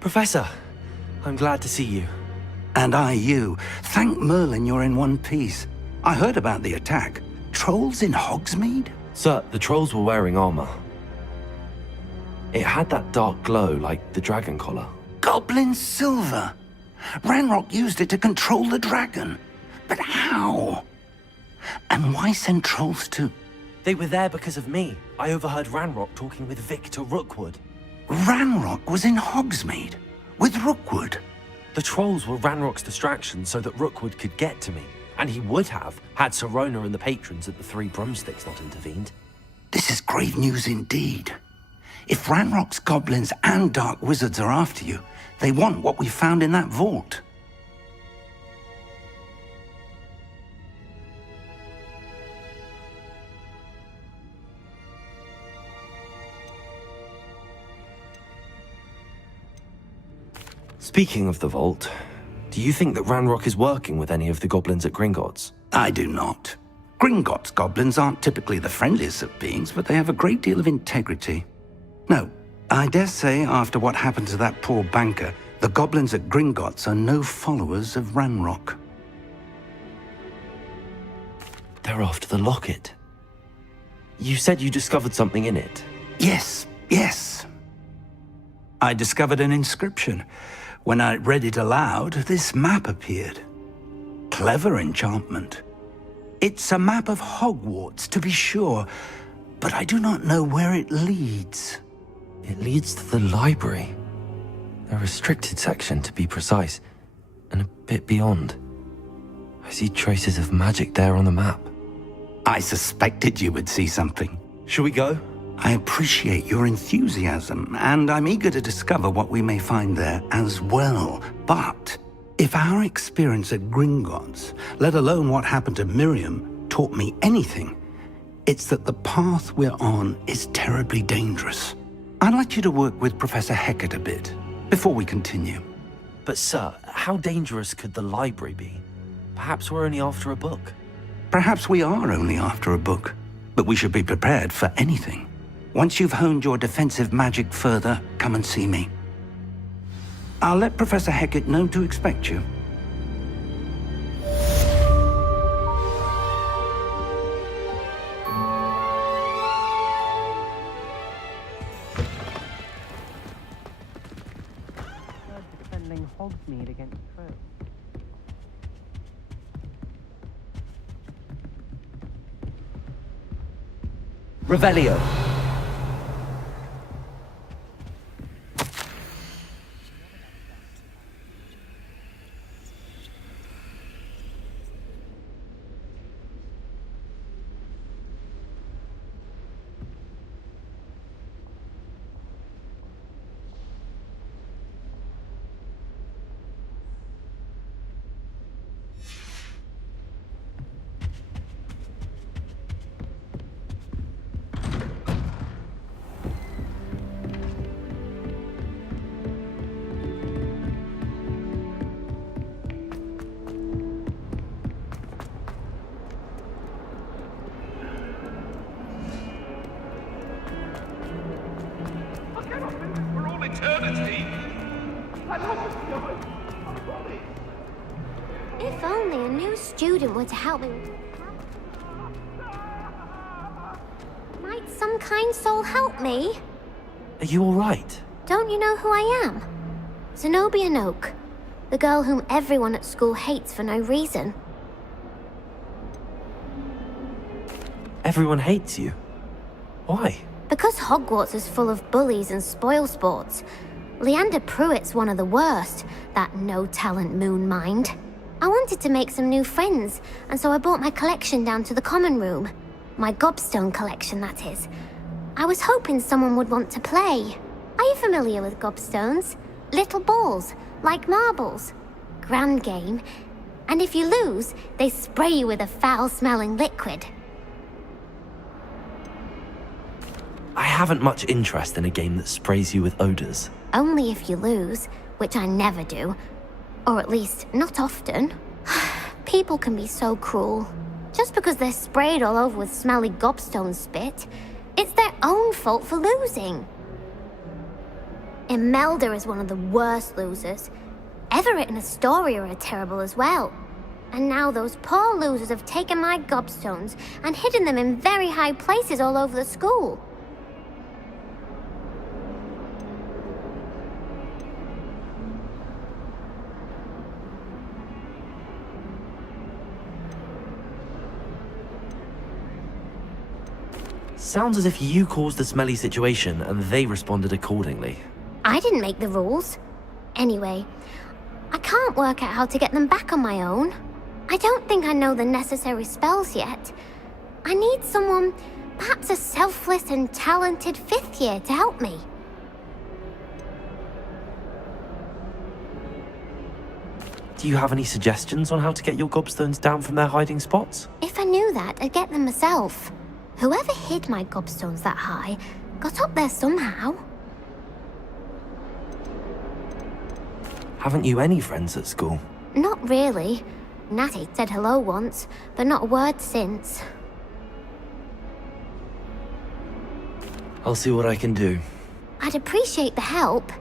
Professor, I'm glad to see you. And I you. Thank Merlin you're in one piece. I heard about the attack. Trolls in Hogsmeade? Sir, the trolls were wearing armor. It had that dark glow like the dragon collar. Goblin silver! Ranrock used it to control the dragon. But how? And why send trolls to... They were there because of me. I overheard Ranrock talking with Victor Rookwood. Ranrock was in Hogsmeade? With Rookwood? The trolls were Ranrock's distraction so that Rookwood could get to me. And he would have, had Sirona and the patrons at the Three Broomsticks not intervened. This is grave news indeed. If Ranrock's goblins and dark wizards are after you, they want what we found in that vault. Speaking of the vault, do you think that Ranrock is working with any of the goblins at Gringotts? I do not. Gringotts goblins aren't typically the friendliest of beings, but they have a great deal of integrity. No, I dare say after what happened to that poor banker, the goblins at Gringotts are no followers of Ranrock. They're after the locket. You said you discovered something in it. Yes. I discovered an inscription. When I read it aloud, this map appeared. Clever enchantment. It's a map of Hogwarts, to be sure, but I do not know where it leads. It leads to the library. A restricted section, to be precise, and a bit beyond. I see traces of magic there on the map. I suspected you would see something. Shall we go? I appreciate your enthusiasm, and I'm eager to discover what we may find there as well. But if our experience at Gringotts, let alone what happened to Miriam, taught me anything, it's that the path we're on is terribly dangerous. I'd like you to work with Professor Hecat a bit, before we continue. But sir, how dangerous could the library be? Perhaps we're only after a book. Perhaps we are only after a book, but we should be prepared for anything. Once you've honed your defensive magic further, come and see me. I'll let Professor Hecat know to expect you. Defending Hogsmeade against trolls. Revelio. Eternity. If only a new student were to help me. Might some kind soul help me? Are you all right? Don't you know who I am? Zenobia Noak, the girl whom everyone at school hates for no reason. Everyone hates you. Why? Because Hogwarts is full of bullies and spoilsports. Leander Pruitt's one of the worst, that no-talent moon mind. I wanted to make some new friends, and so I brought my collection down to the common room. My gobstone collection, that is. I was hoping someone would want to play. Are you familiar with gobstones? Little balls, like marbles. Grand game. And if you lose, they spray you with a foul-smelling liquid. I haven't much interest in a game that sprays you with odors. Only if you lose, which I never do. Or at least, not often. People can be so cruel. Just because they're sprayed all over with smelly gobstone spit, it's their own fault for losing. Imelda is one of the worst losers. Everett and Astoria are terrible as well. And now those poor losers have taken my gobstones and hidden them in very high places all over the school. Sounds as if you caused the smelly situation and they responded accordingly. I didn't make the rules. Anyway, I can't work out how to get them back on my own. I don't think I know the necessary spells yet. I need someone, perhaps a selfless and talented fifth year to help me. Do you have any suggestions on how to get your gobstones down from their hiding spots? If I knew that, I'd get them myself. Whoever hid my gobstones that high got up there somehow. Haven't you any friends at school? Not really. Natty said hello once, but not a word since. I'll see what I can do. I'd appreciate the help.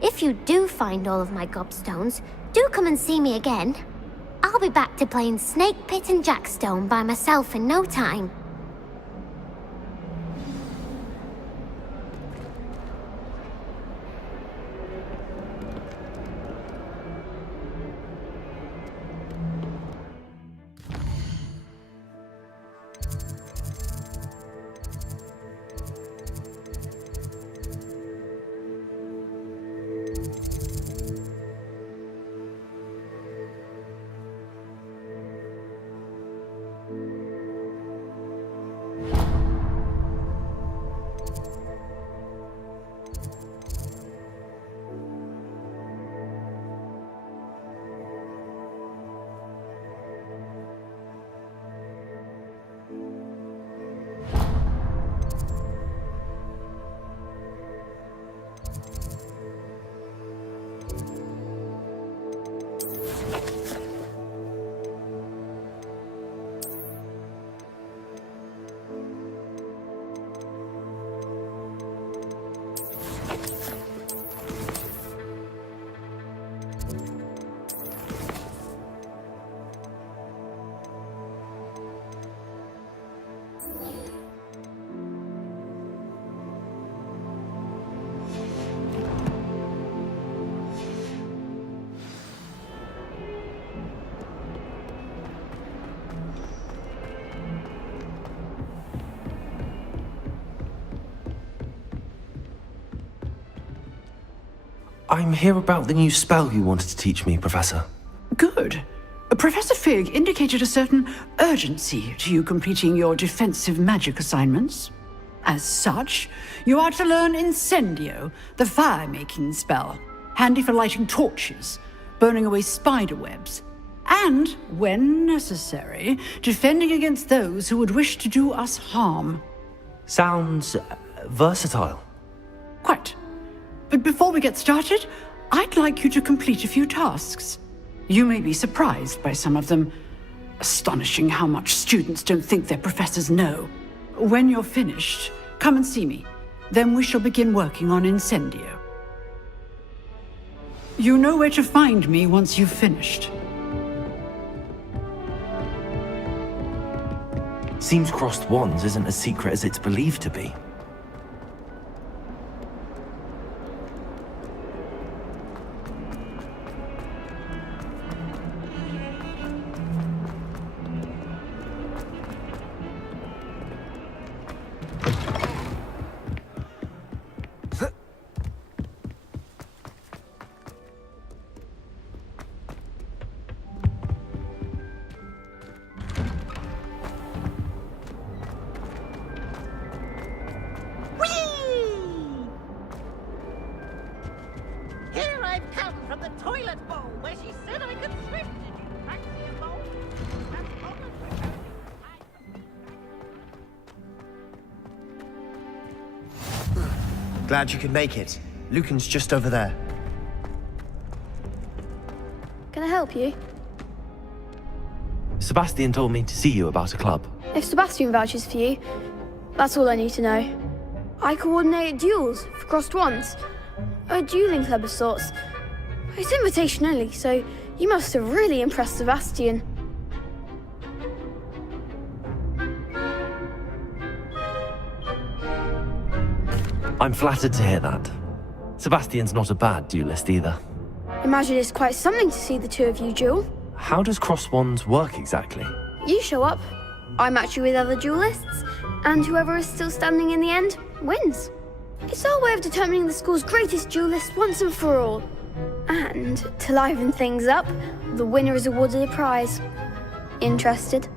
If you do find all of my gobstones, do come and see me again. I'll be back to playing Snake Pit and Jackstone by myself in no time. I'm here about the new spell you wanted to teach me, Professor. Good. Professor Fig indicated a certain urgency to you completing your defensive magic assignments. As such, you are to learn Incendio, the fire-making spell, handy for lighting torches, burning away spider webs, and, when necessary, defending against those who would wish to do us harm. Sounds versatile. Quite. But before we get started, I'd like you to complete a few tasks. You may be surprised by some of them. Astonishing how much students don't think their professors know. When you're finished, come and see me. Then we shall begin working on Incendio. You know where to find me once you've finished. Seems crossed wands isn't as secret as it's believed to be. Glad you could make it. Lucan's just over there. Can I help you? Sebastian told me to see you about a club. If Sebastian vouches for you, that's all I need to know. I coordinate duels for crossed wands. A dueling club of sorts. It's invitation only, so you must have really impressed Sebastian. I'm flattered to hear that. Sebastian's not a bad duelist either. Imagine it's quite something to see the two of you duel. How does cross wands work exactly? You show up, I match you with other duelists, and whoever is still standing in the end wins. It's our way of determining the school's greatest duelist once and for all. And to liven things up, the winner is awarded a prize. Interested?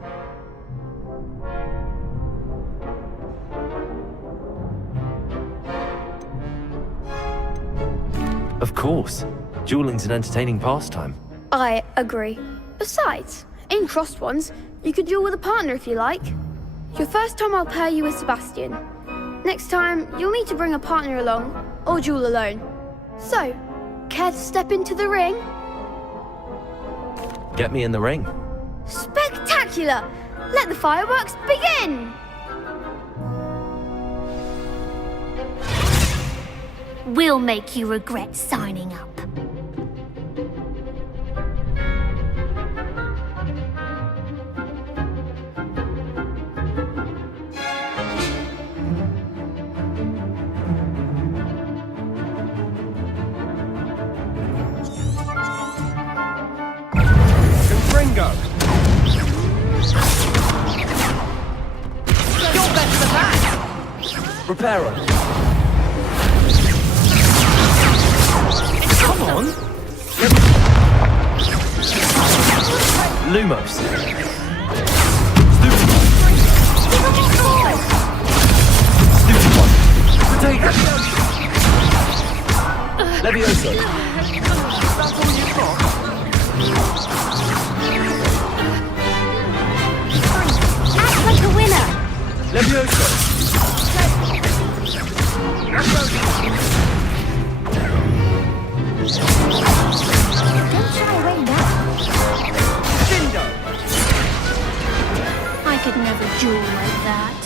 Of course. Dueling's an entertaining pastime. I agree. Besides, in crossed ones, you could duel with a partner if you like. Your first time I'll pair you with Sebastian. Next time, you'll need to bring a partner along, or duel alone. So, care to step into the ring? Get me in the ring. Spectacular! Let the fireworks begin! We'll make you regret signing up. Gringo! You're better than that! Reparo. Come on! Lumos. Stupid one. Potato. Levioso. That's all you've got? Act like a winner! Levioso. Don't shy away now. Dingo! I could never duel like that.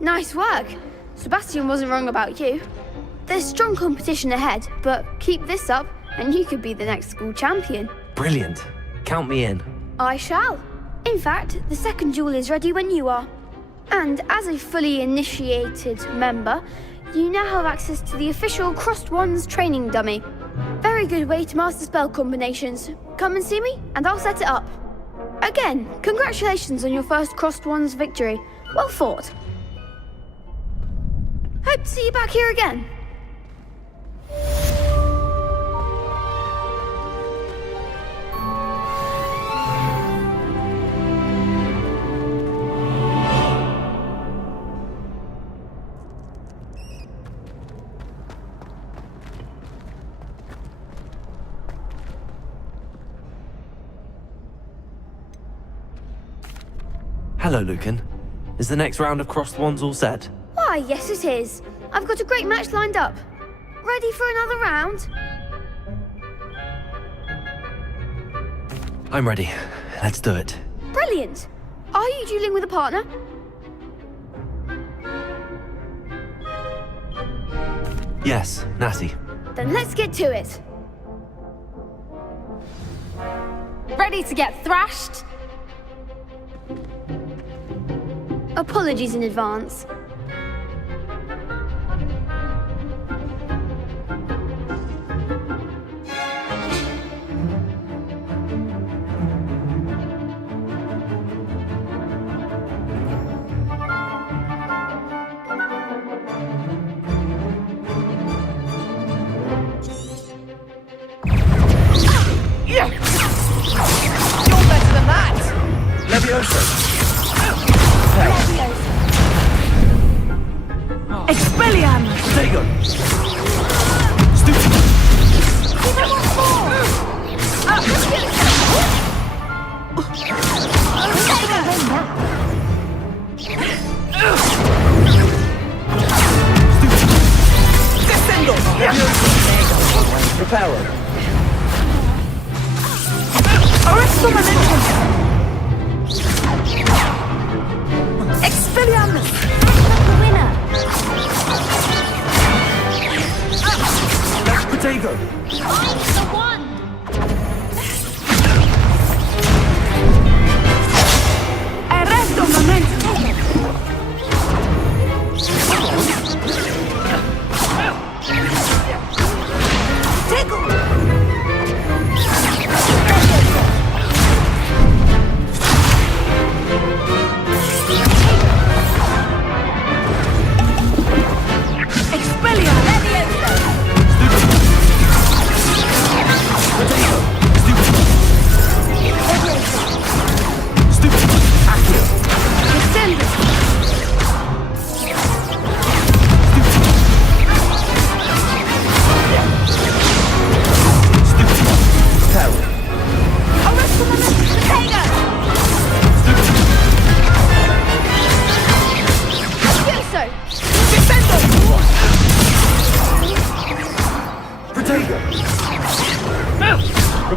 Nice work. Sebastian wasn't wrong about you. There's strong competition ahead, but keep this up and you could be the next school champion. Brilliant. Count me in. I shall. In fact, the second duel is ready when you are. And as a fully initiated member, you now have access to the official Crossed Wands training dummy. Very good way to master spell combinations. Come and see me, and I'll set it up. Again, congratulations on your first Crossed Wands victory. Well fought. Hope to see you back here again. Hello, Lucan. Is the next round of crossed wands all set? Why, yes it is. I've got a great match lined up. Ready for another round? I'm ready. Let's do it. Brilliant. Are you dueling with a partner? Yes, Natty. Then let's get to it. Ready to get thrashed? Apologies in advance. You're better than that! Levioso. Expelliarmus! Potato. Stupid. Descendo! Reparo. Arresto momentum! Expelliarmus! The winner!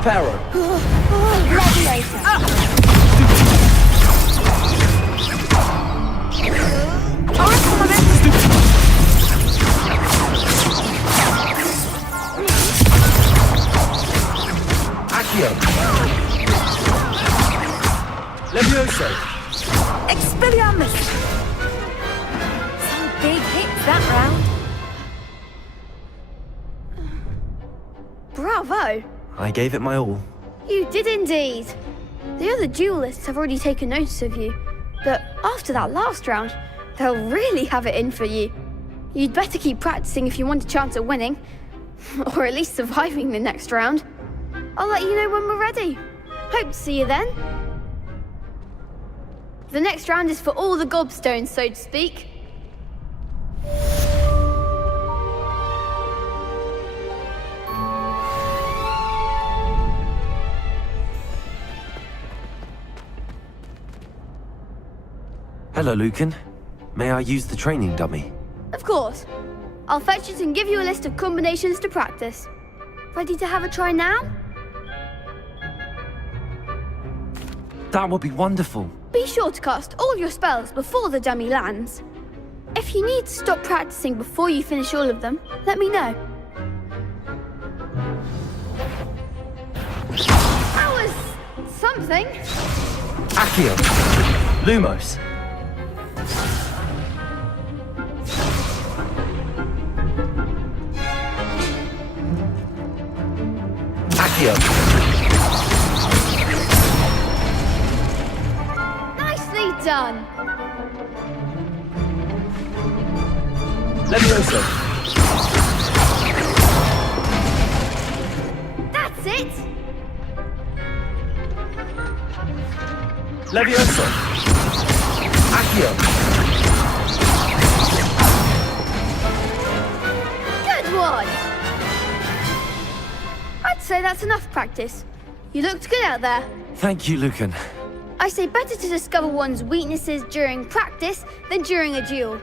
Jump arrow. Accio. Levioso. Expelliarmus! Some big hits that round. Bravo! I gave it my all. You did indeed. The other duelists have already taken notice of you, but after that last round, they'll really have it in for you. You'd better keep practicing if you want a chance at winning, or at least surviving the next round. I'll let you know when we're ready. Hope to see you then. The next round is for all the gobstones, so to speak. Hello, Lucan. May I use the training dummy? Of course. I'll fetch it and give you a list of combinations to practice. Ready to have a try now? That would be wonderful. Be sure to cast all your spells before the dummy lands. If you need to stop practicing before you finish all of them, let me know. That was something. Accio. Lumos. Accio. Nicely done. Levioso. That's it. Levioso. Accio. Good one. I'd say that's enough practice. You looked good out there. Thank you, Lucan. I say better to discover one's weaknesses during practice than during a duel.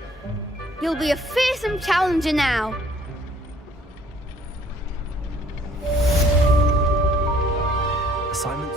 You'll be a fearsome challenger now. Assignment?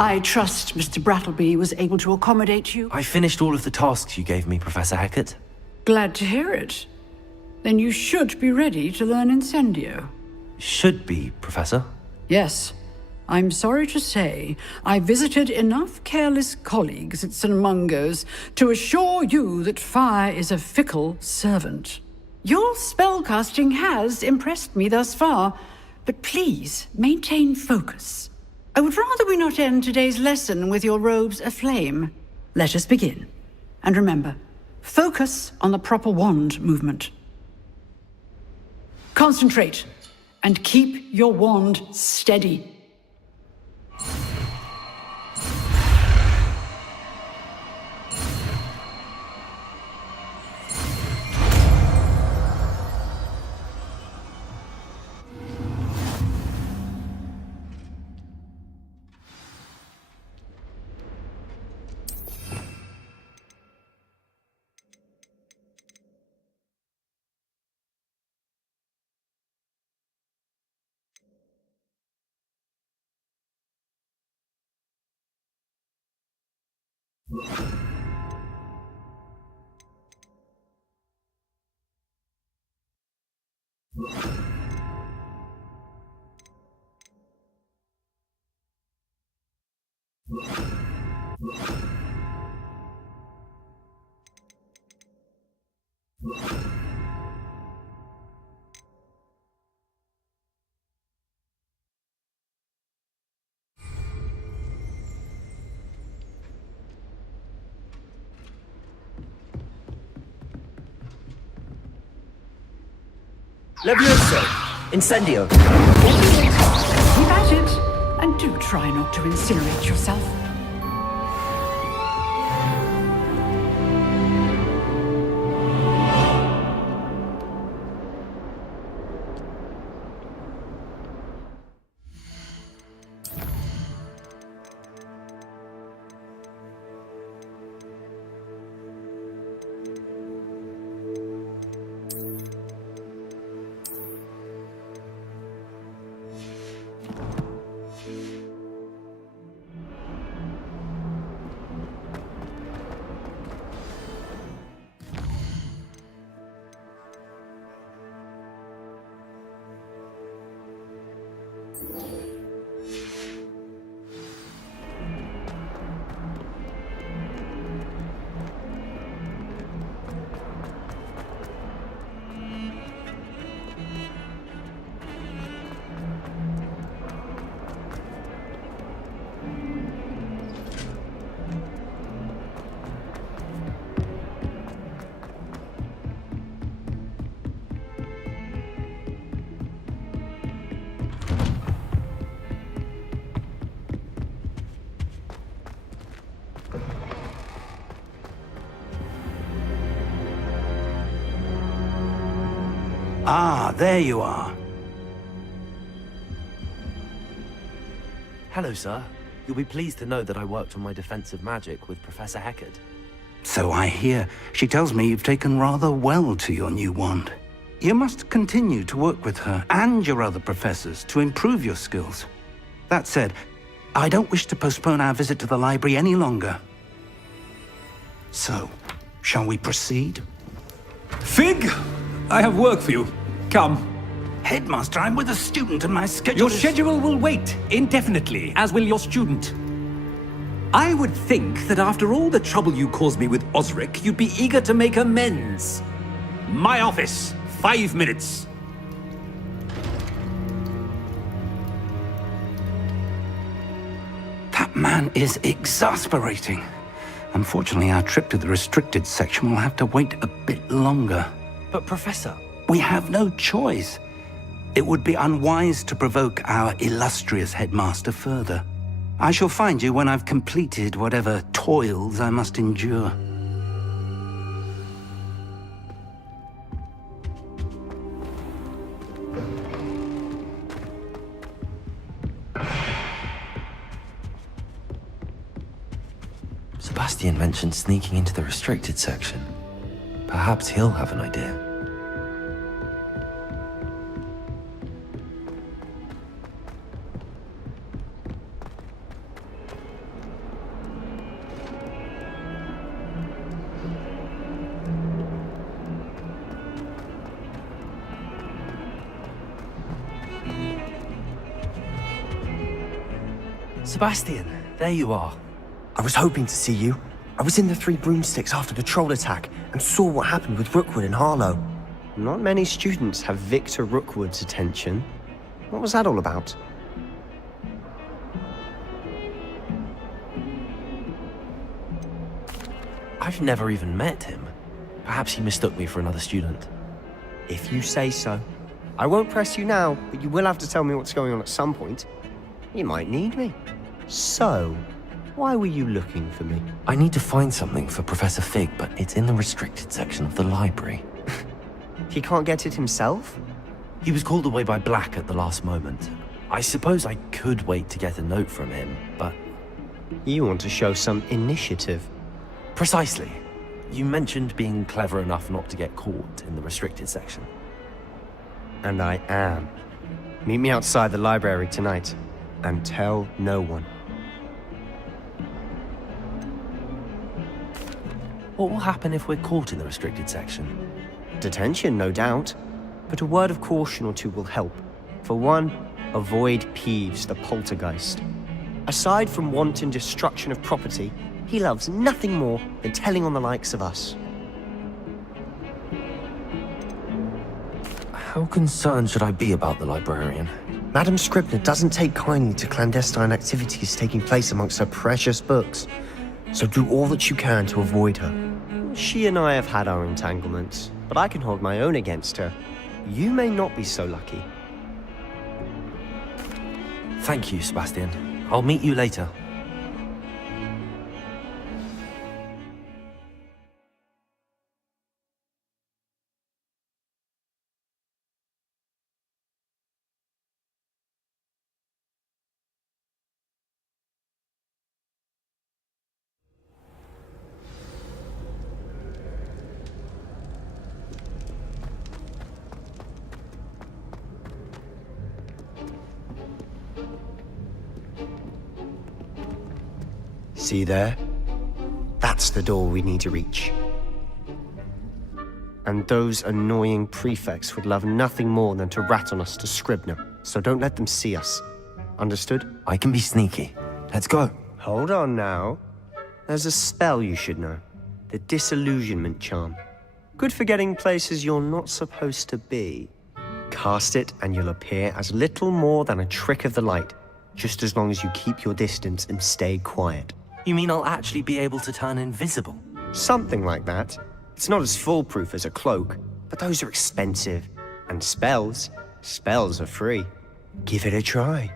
I trust Mr. Brattleby was able to accommodate you. I finished all of the tasks you gave me, Professor Hackett. Glad to hear it. Then you should be ready to learn Incendio. Should be, Professor. Yes. I'm sorry to say, I visited enough careless colleagues at St. Mungo's to assure you that fire is a fickle servant. Your spellcasting has impressed me thus far, but please maintain focus. I would rather we not end today's lesson with your robes aflame. Let us begin. And remember, focus on the proper wand movement. Concentrate, and keep your wand steady. Levioso! Incendio! Keep at it, and do try not to incinerate yourself. Ah, there you are. Hello, sir. You'll be pleased to know that I worked on my defensive magic with Professor Hackett. So I hear. She tells me you've taken rather well to your new wand. You must continue to work with her and your other professors to improve your skills. That said, I don't wish to postpone our visit to the library any longer. So, shall we proceed? Fig, I have work for you. Come. Headmaster, I'm with a student and my schedule Your is... schedule will wait indefinitely, as will your student. I would think that after all the trouble you caused me with Osric, you'd be eager to make amends. My office, 5 minutes. That man is exasperating. Unfortunately, our trip to the restricted section will have to wait a bit longer. But, Professor... We have no choice. It would be unwise to provoke our illustrious headmaster further. I shall find you when I've completed whatever toils I must endure. Sebastian mentioned sneaking into the restricted section. Perhaps he'll have an idea. Sebastian, there you are. I was hoping to see you. I was in the Three Broomsticks after the troll attack and saw what happened with Rookwood and Harlow. Not many students have Victor Rookwood's attention. What was that all about? I've never even met him. Perhaps he mistook me for another student. If you say so. I won't press you now, but you will have to tell me what's going on at some point. You might need me. So, why were you looking for me? I need to find something for Professor Fig, but it's in the restricted section of the library. He can't get it himself? He was called away by Black at the last moment. I suppose I could wait to get a note from him, but... You want to show some initiative. Precisely. You mentioned being clever enough not to get caught in the restricted section. And I am. Meet me outside the library tonight, and tell no one. What will happen if we're caught in the restricted section? Detention, no doubt. But a word of caution or two will help. For one, avoid Peeves, the poltergeist. Aside from wanton destruction of property, he loves nothing more than telling on the likes of us. How concerned should I be about the librarian? Madam Scribner doesn't take kindly to clandestine activities taking place amongst her precious books, so do all that you can to avoid her. She and I have had our entanglements, but I can hold my own against her. You may not be so lucky. Thank you, Sebastian. I'll meet you later. See there? That's the door we need to reach. And those annoying prefects would love nothing more than to rat on us to Scribner, so don't let them see us. Understood? I can be sneaky. Let's go. Hold on now. There's a spell you should know. The Disillusionment Charm. Good for getting places you're not supposed to be. Cast it and you'll appear as little more than a trick of the light, just as long as you keep your distance and stay quiet. You mean I'll actually be able to turn invisible? Something like that. It's not as foolproof as a cloak, but those are expensive. And spells are free. Give it a try.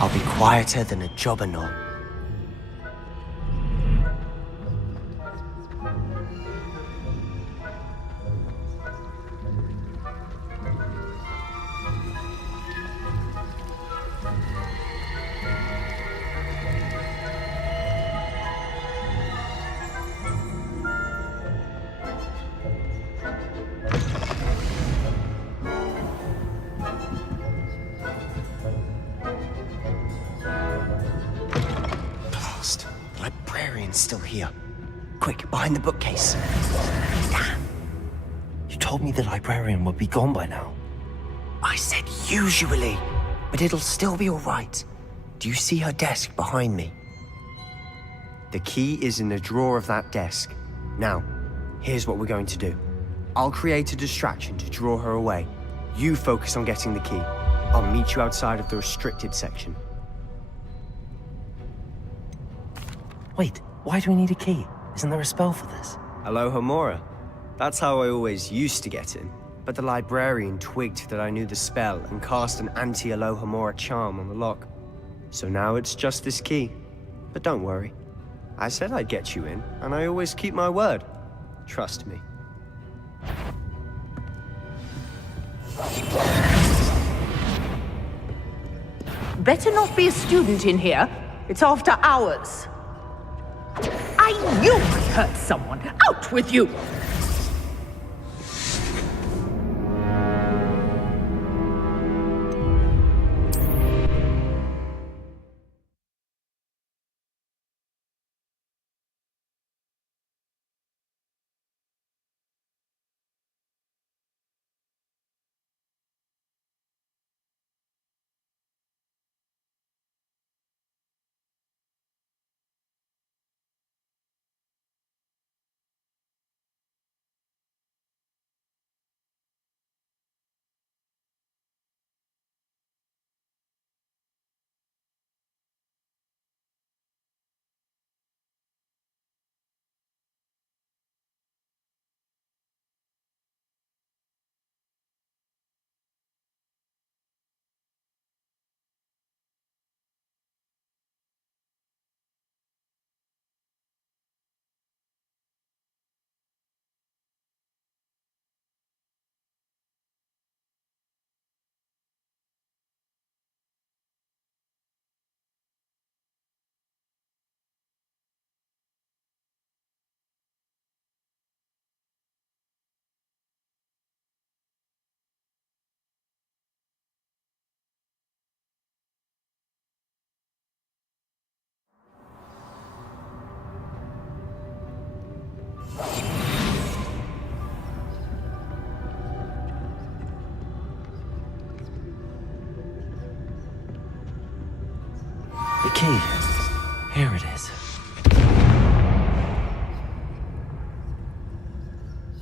I'll be quieter than a jobberknoll. Still here. Quick, behind the bookcase. Damn. You told me the librarian would be gone by now. I said usually, but it'll still be all right. Do you see her desk behind me? The key is in the drawer of that desk. Now, here's what we're going to do. I'll create a distraction to draw her away. You focus on getting the key. I'll meet you outside of the restricted section. Wait. Why do we need a key? Isn't there a spell for this? Aloha Mora. That's how I always used to get in. but the librarian twigged that I knew the spell and cast an anti-Alohomora charm on the lock. So now it's just this key. But don't worry. I said I'd get you in, and I always keep my word. Trust me. Better not be a student in here. It's after hours. I knew I heard someone. Out with you! The key. Here it is.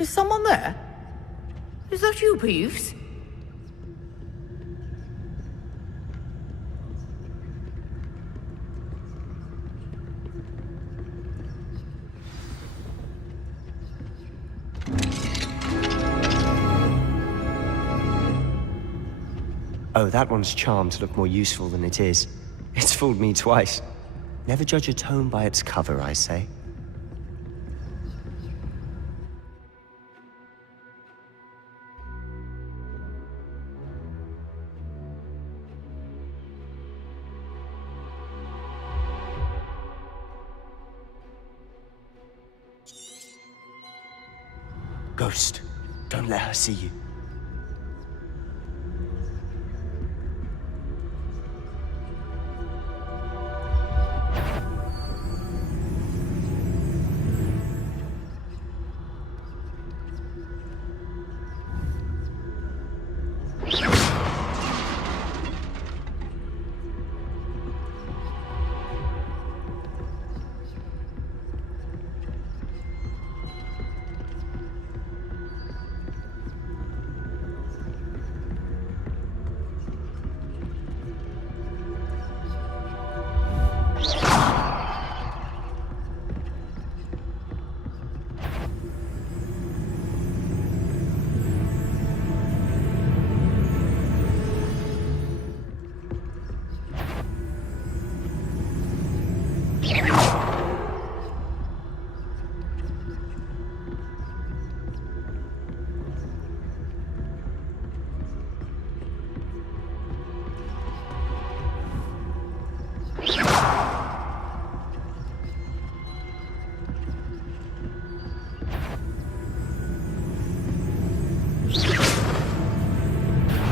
Is someone there? Is that you, Peeves? Oh, that one's charmed to look more useful than it is. It's fooled me twice. Never judge a tome by its cover, I say. Ghost, don't let her see you.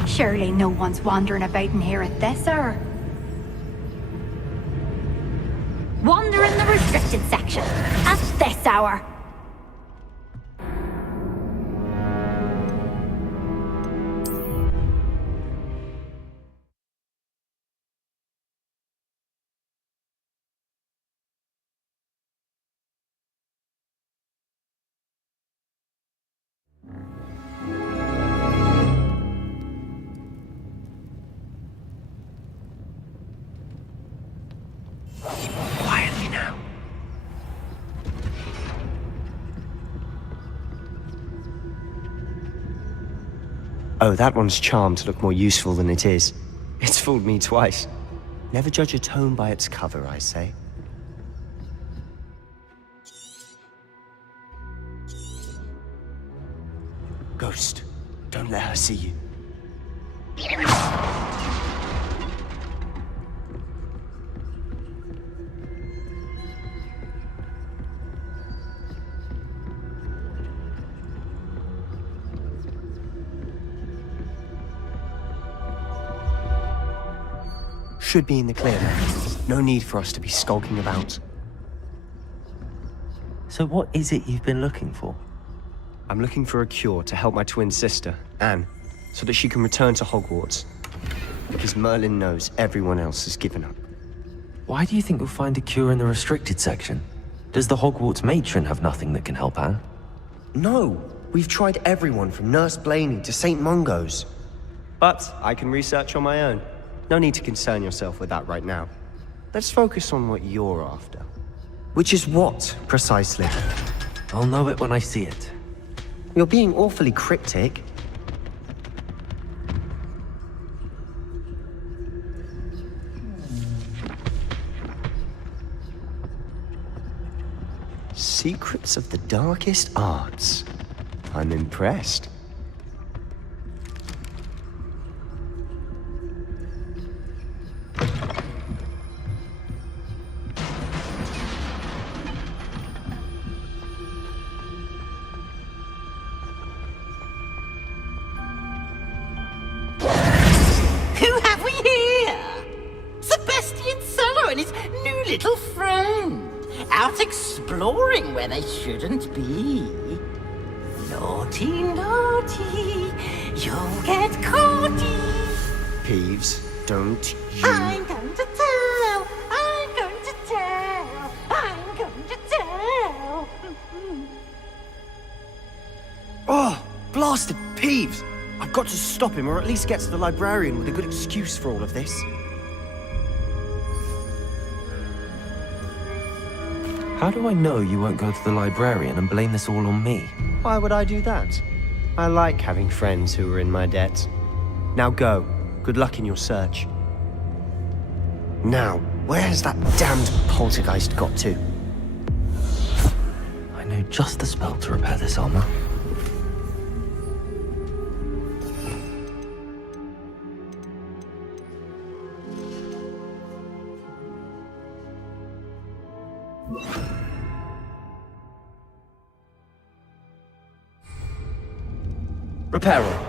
Surely no one's wandering about in here at this hour. Wander in the restricted section at this hour. Quietly now. Oh, that one's charmed to look more useful than it is. It's fooled me twice. Never judge a tome by its cover, I say. Ghost, don't let her see you. Should be in the clear now. No need for us to be skulking about. So what is it you've been looking for? I'm looking for a cure to help my twin sister, Anne, so that she can return to Hogwarts. Because Merlin knows everyone else has given up. Why do you think you'll find a cure in the restricted section? Does the Hogwarts matron have nothing that can help Anne? No! We've tried everyone from Nurse Blaney to St. Mungo's. But I can research on my own. No need to concern yourself with that right now. Let's focus on what you're after. Which is what, precisely? I'll know it when I see it. You're being awfully cryptic. Secrets of the darkest arts. I'm impressed. Who have we here? Sebastian Solo and his new little friend. Out exploring where they shouldn't be. Naughty, naughty, you'll get caughty. Peeves, don't you... I'm going to tell, I'm going to tell, I'm going to tell. Oh, blasted Peeves! I've got to stop him, or at least get to the librarian with a good excuse for all of this. How do I know you won't go to the librarian and blame this all on me? Why would I do that? I like having friends who are in my debt. Now go. Good luck in your search. Now, where has that damned poltergeist got to? I know just the spell to repair this armor. Repairer.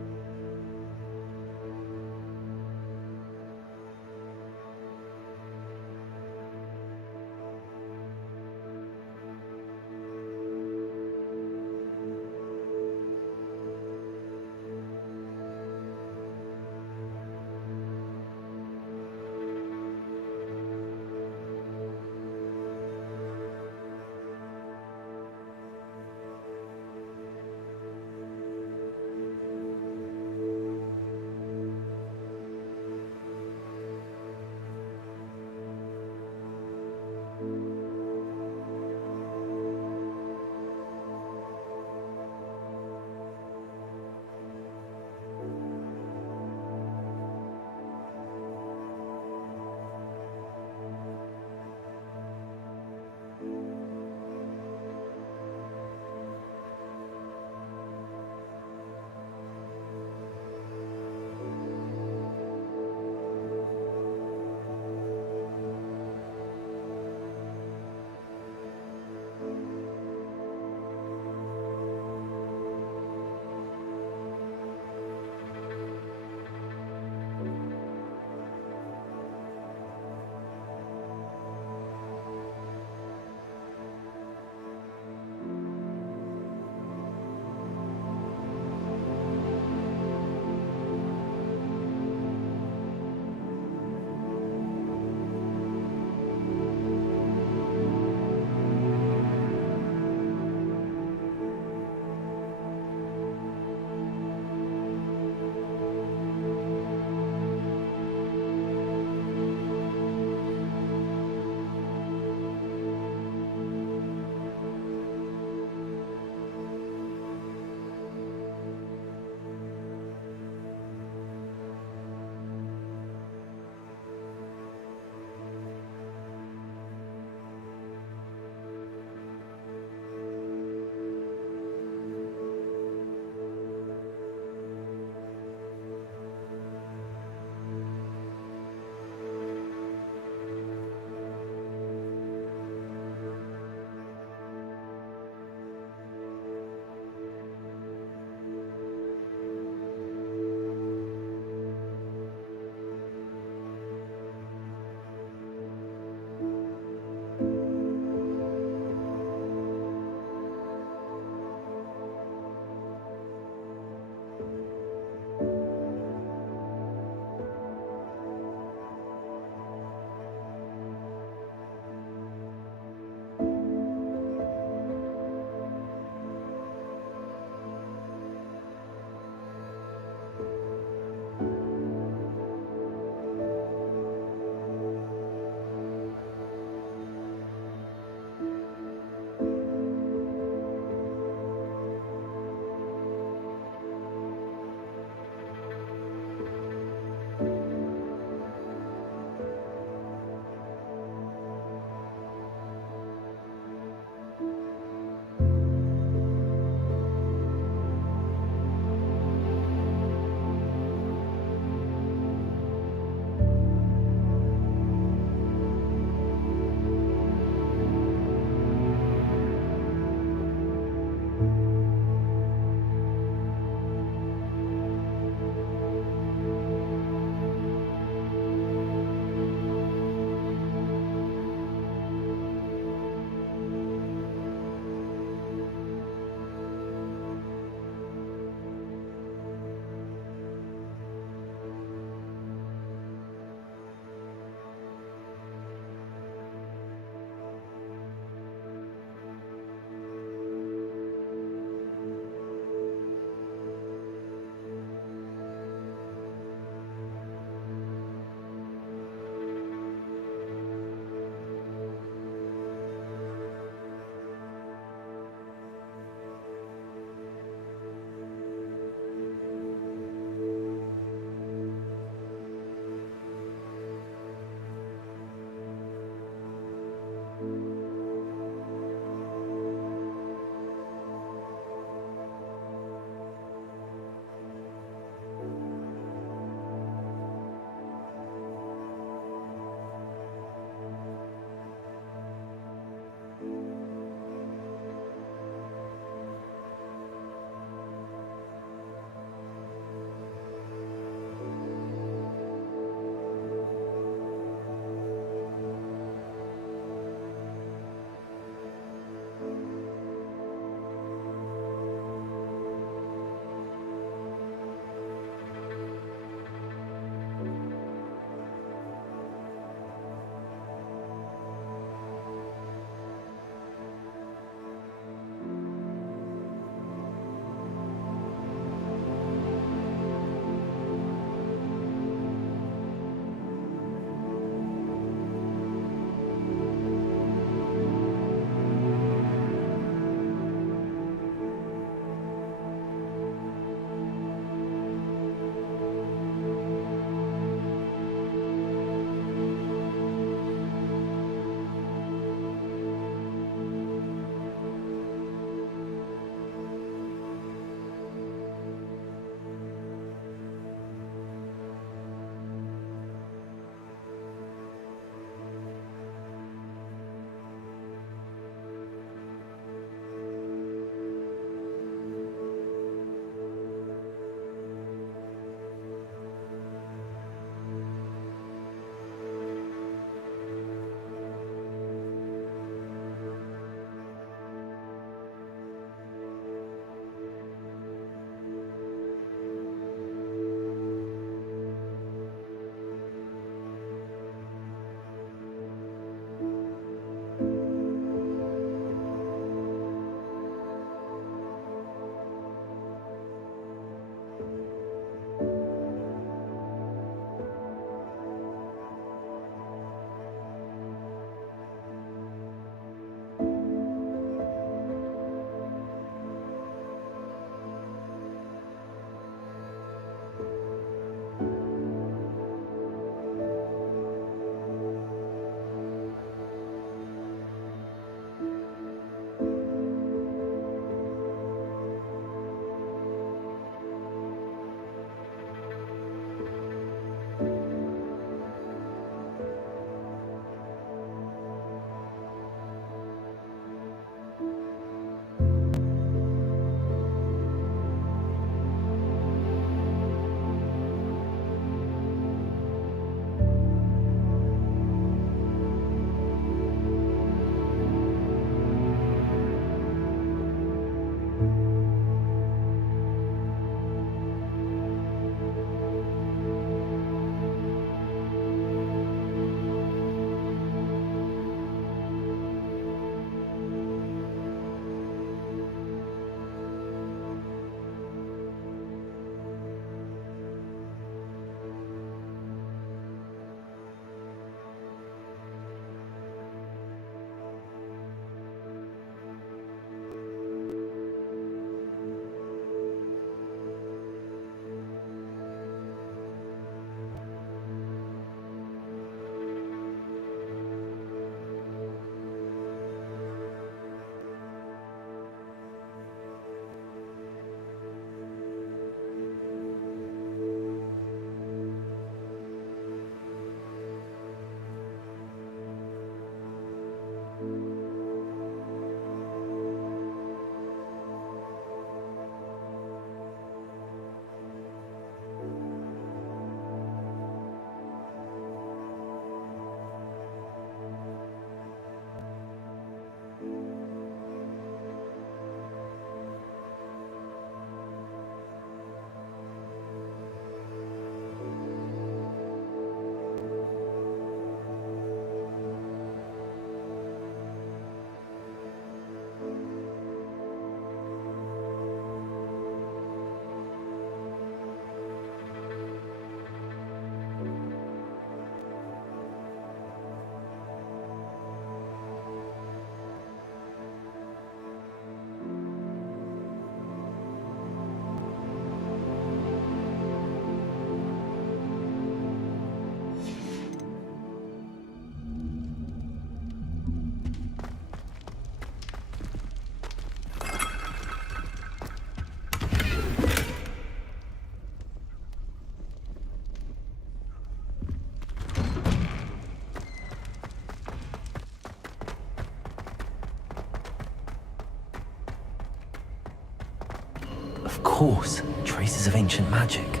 horse, traces of ancient magic.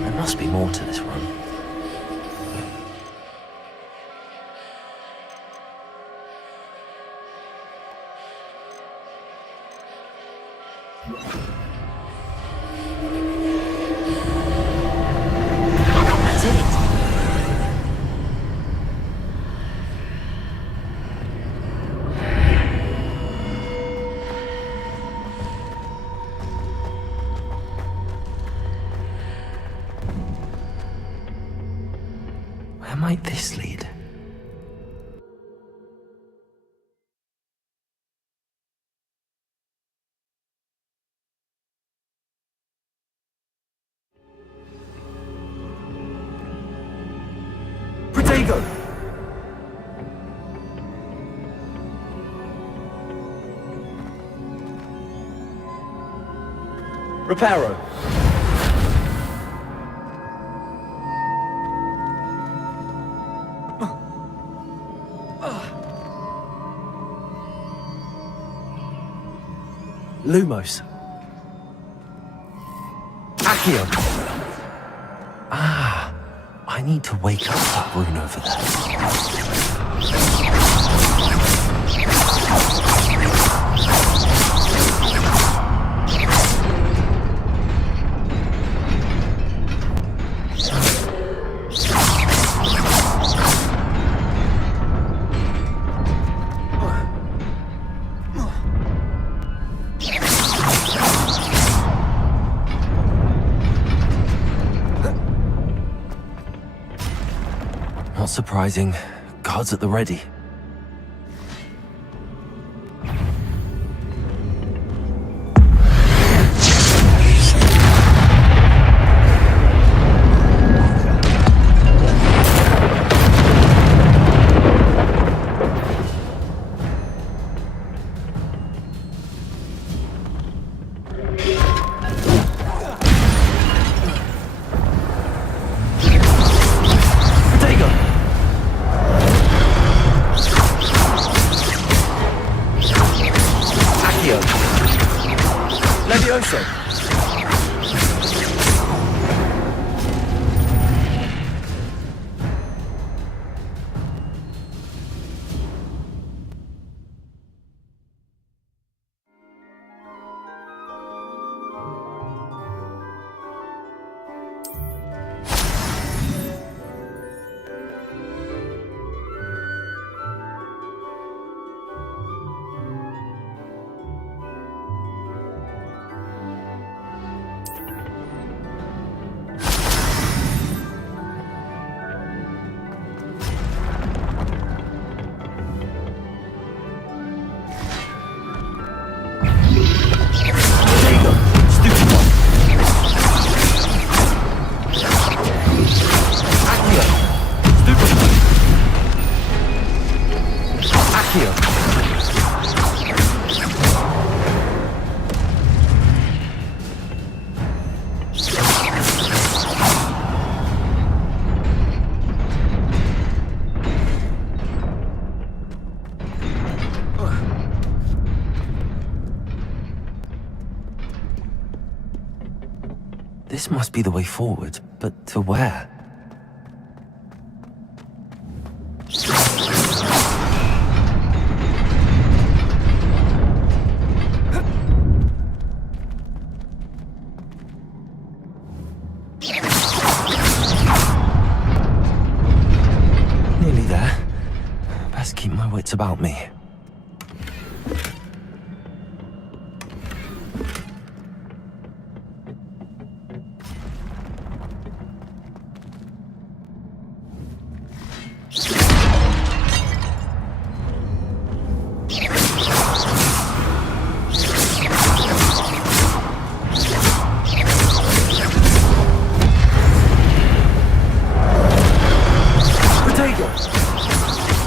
There must be more to this run. That's it. Where might this lead? Protego! Reparo! Lumos. Accio. Ah, I need to wake up that rune over there. Not surprising. Guards at the ready. Levioso! This must be the way forward, but to where? Nearly there. Best keep my wits about me.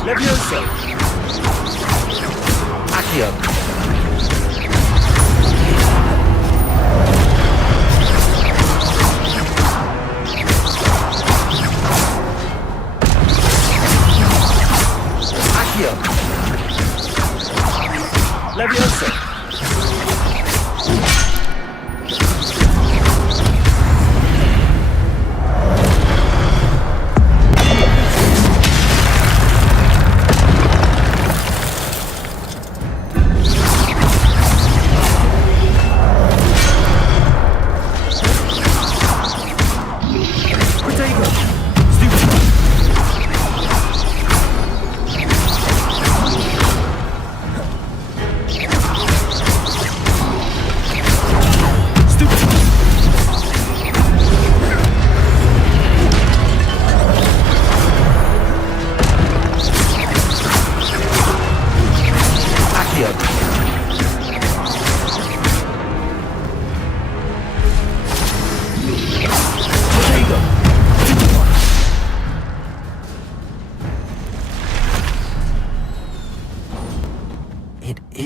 Levioso!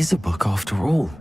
is a book after all.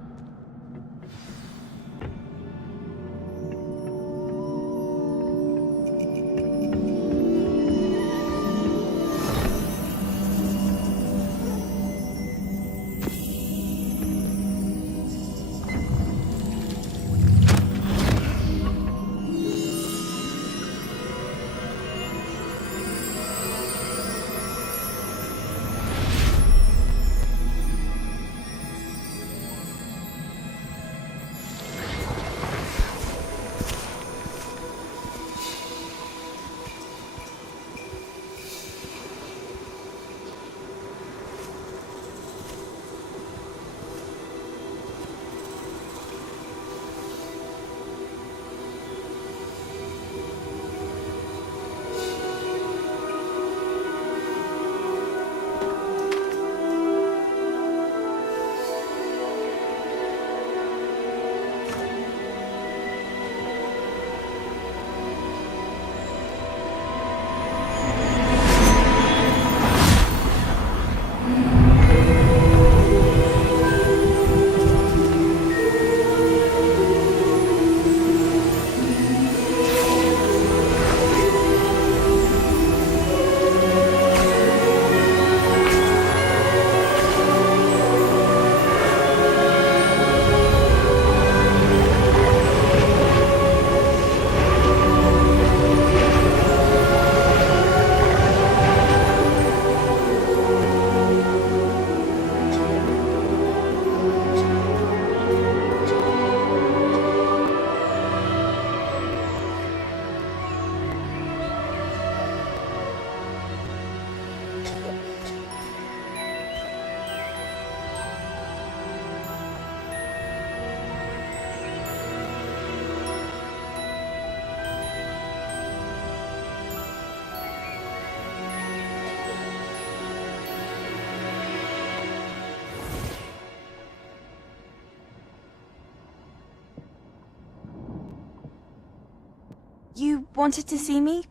You wanted to see me?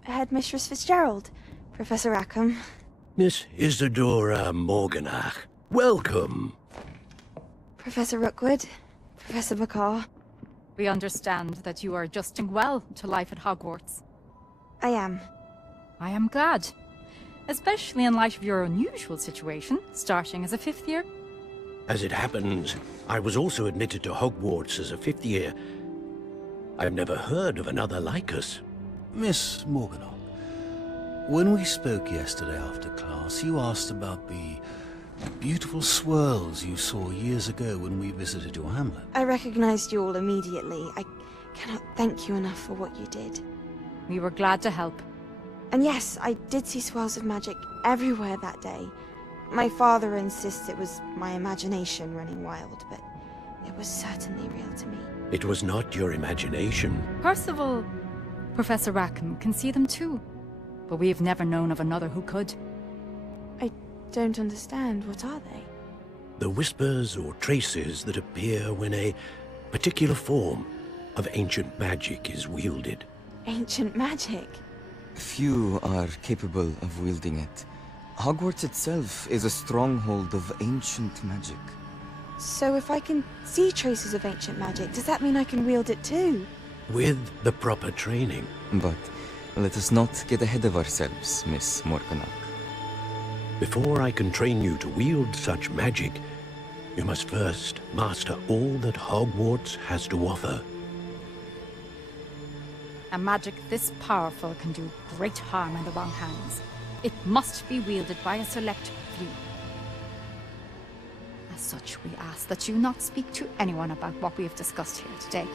Headmistress Fitzgerald, Professor Rackham. Miss Isadora Morganach, welcome. Professor Rookwood, Professor McCaw. We understand that you are adjusting well to life at Hogwarts. I am. I am glad. Especially in light of your unusual situation, starting as a 5th year. As it happens, I was also admitted to Hogwarts as a 5th year. I've never heard of another like us. Miss Morganock, when we spoke yesterday after class, you asked about the beautiful swirls you saw years ago when we visited your hamlet. I recognized you all immediately. I cannot thank you enough for what you did. We were glad to help. And yes, I did see swirls of magic everywhere that day. My father insists it was my imagination running wild, but it was certainly real to me. It was not your imagination. Percival, Professor Rackham can see them too. But we've never known of another who could. I don't understand. What are they? The whispers or traces that appear when a particular form of ancient magic is wielded. Ancient magic? Few are capable of wielding it. Hogwarts itself is a stronghold of ancient magic. So if I can see traces of ancient magic, does that mean I can wield it too? With the proper training. But let us not get ahead of ourselves, Miss Morganock. Before I can train you to wield such magic, you must first master all that Hogwarts has to offer. A magic this powerful can do great harm in the wrong hands. It must be wielded by a select few. As such, we ask that you not speak to anyone about what we have discussed here today.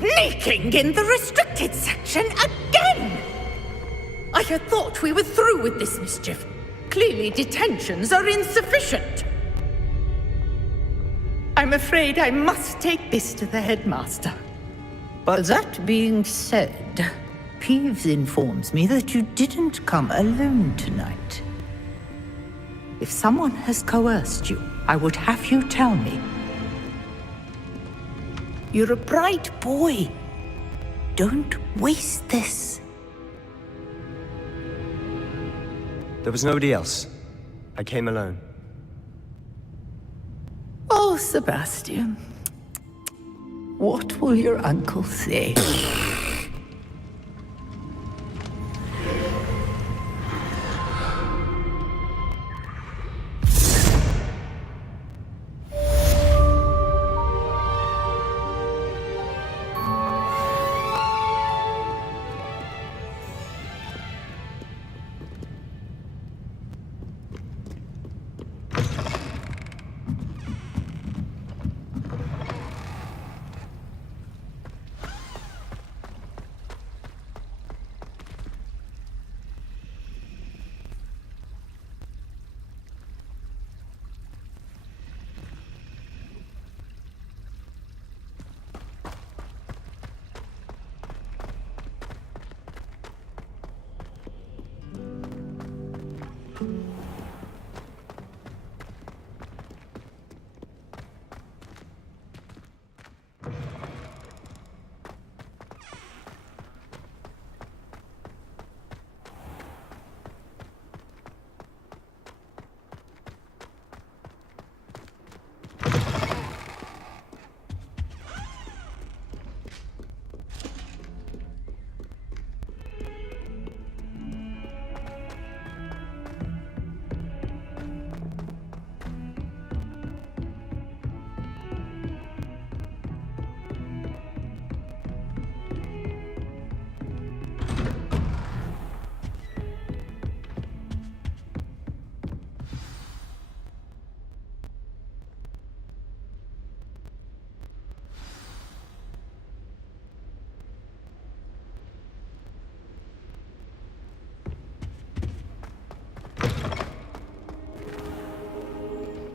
Sneaking in the restricted section again! I had thought we were through with this mischief. Clearly detentions are insufficient. I'm afraid I must take this to the headmaster. But that being said, Peeves informs me that you didn't come alone tonight. If someone has coerced you, I would have you tell me. You're a bright boy. Don't waste this. There was nobody else. I came alone. Oh, Sebastian. What will your uncle say?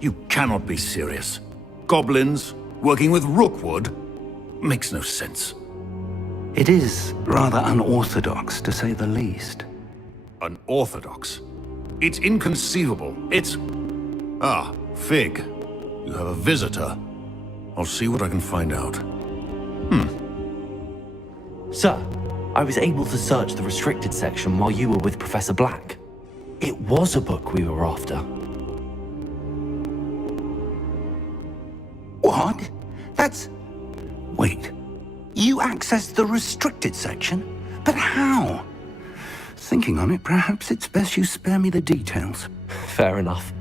You cannot be serious. Goblins working with Rookwood? Makes no sense. It is rather unorthodox, to say the least. Unorthodox? It's inconceivable. It's... Ah, Fig. You have a visitor. I'll see what I can find out. Sir, I was able to search the restricted section while you were with Professor Black. It was a book we were after. What? That's... Wait. You accessed the restricted section? But how? Thinking on it, perhaps it's best you spare me the details. Fair enough.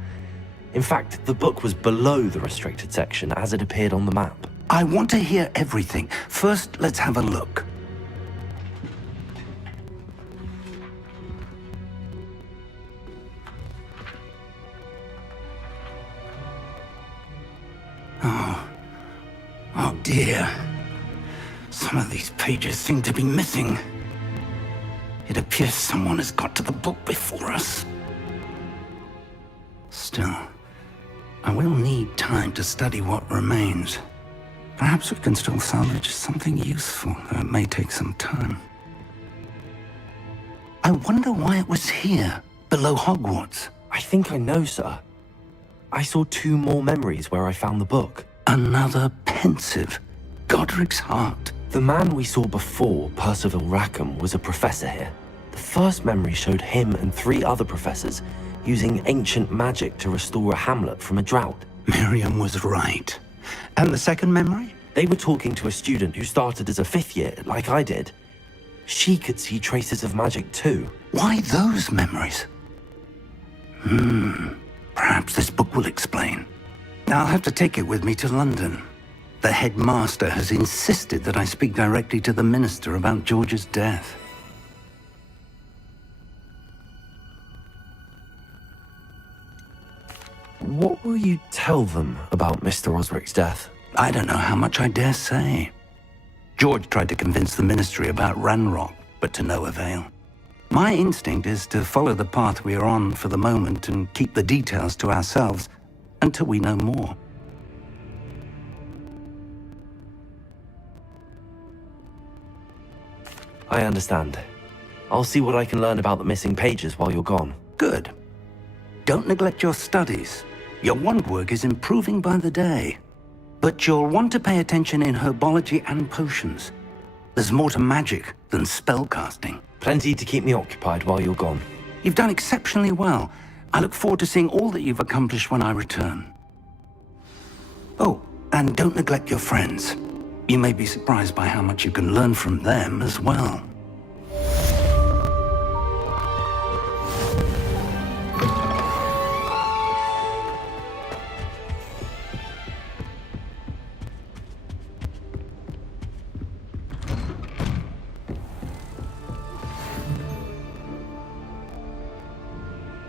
In fact, the book was below the restricted section as it appeared on the map. I want to hear everything. First, let's have a look. Oh dear. Some of these pages seem to be missing. It appears someone has got to the book before us. Still, I will need time to study what remains. Perhaps we can still salvage something useful, though it may take some time. I wonder why it was here, below Hogwarts. I think I know, sir. I saw 2 more memories where I found the book. Another pensive. Godric's heart. The man we saw before, Percival Rackham, was a professor here. The first memory showed him and 3 other professors using ancient magic to restore a hamlet from a drought. Miriam was right. And the second memory? They were talking to a student who started as a 5th year, like I did. She could see traces of magic too. Why those memories? Perhaps this book will explain. I'll have to take it with me to London. The headmaster has insisted that I speak directly to the minister about George's death. What will you tell them about Mr. Osric's death? I don't know how much I dare say. George tried to convince the Ministry about Ranrock, but to no avail. My instinct is to follow the path we are on for the moment and keep the details to ourselves until we know more. I understand. I'll see what I can learn about the missing pages while you're gone. Good. Don't neglect your studies. Your wand work is improving by the day. But you'll want to pay attention in herbology and potions. There's more to magic than spellcasting. Plenty to keep me occupied while you're gone. You've done exceptionally well. I look forward to seeing all that you've accomplished when I return. Oh, and don't neglect your friends. You may be surprised by how much you can learn from them as well.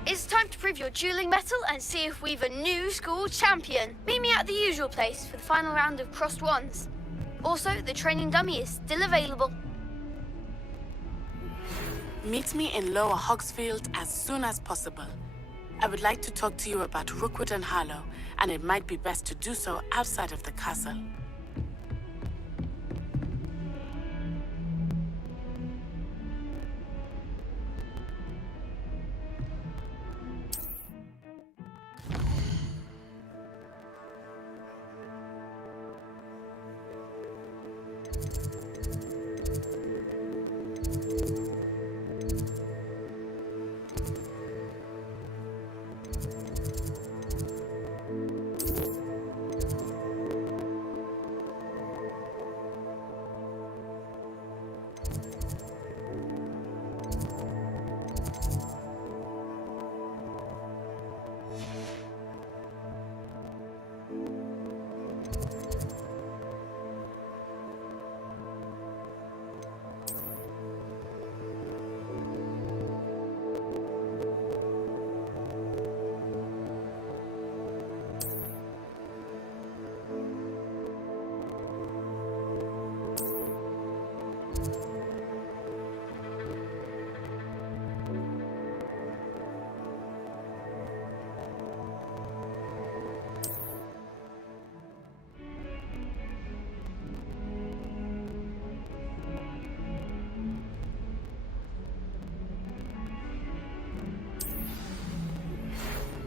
It's time to prove your dueling mettle and see if we've a new school champion. Meet me at the usual place for the final round of crossed wands. Also, the training dummy is still available. Meet me in Lower Hogsfield as soon as possible. I would like to talk to you about Rookwood and Harlow, and it might be best to do so outside of the castle.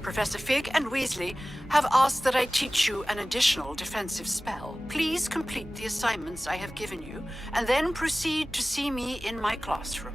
Professor Fig and Weasley have asked that I teach you an additional defensive spell. Please complete the assignments I have given you, and then proceed to see me in my classroom.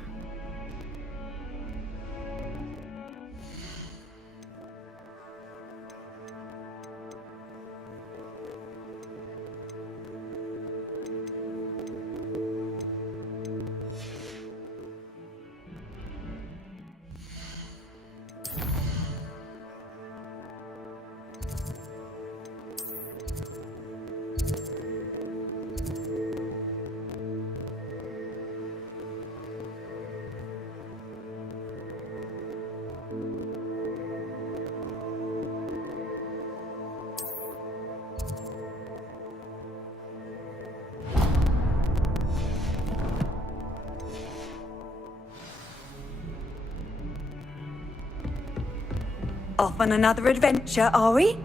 Off on another adventure, are we?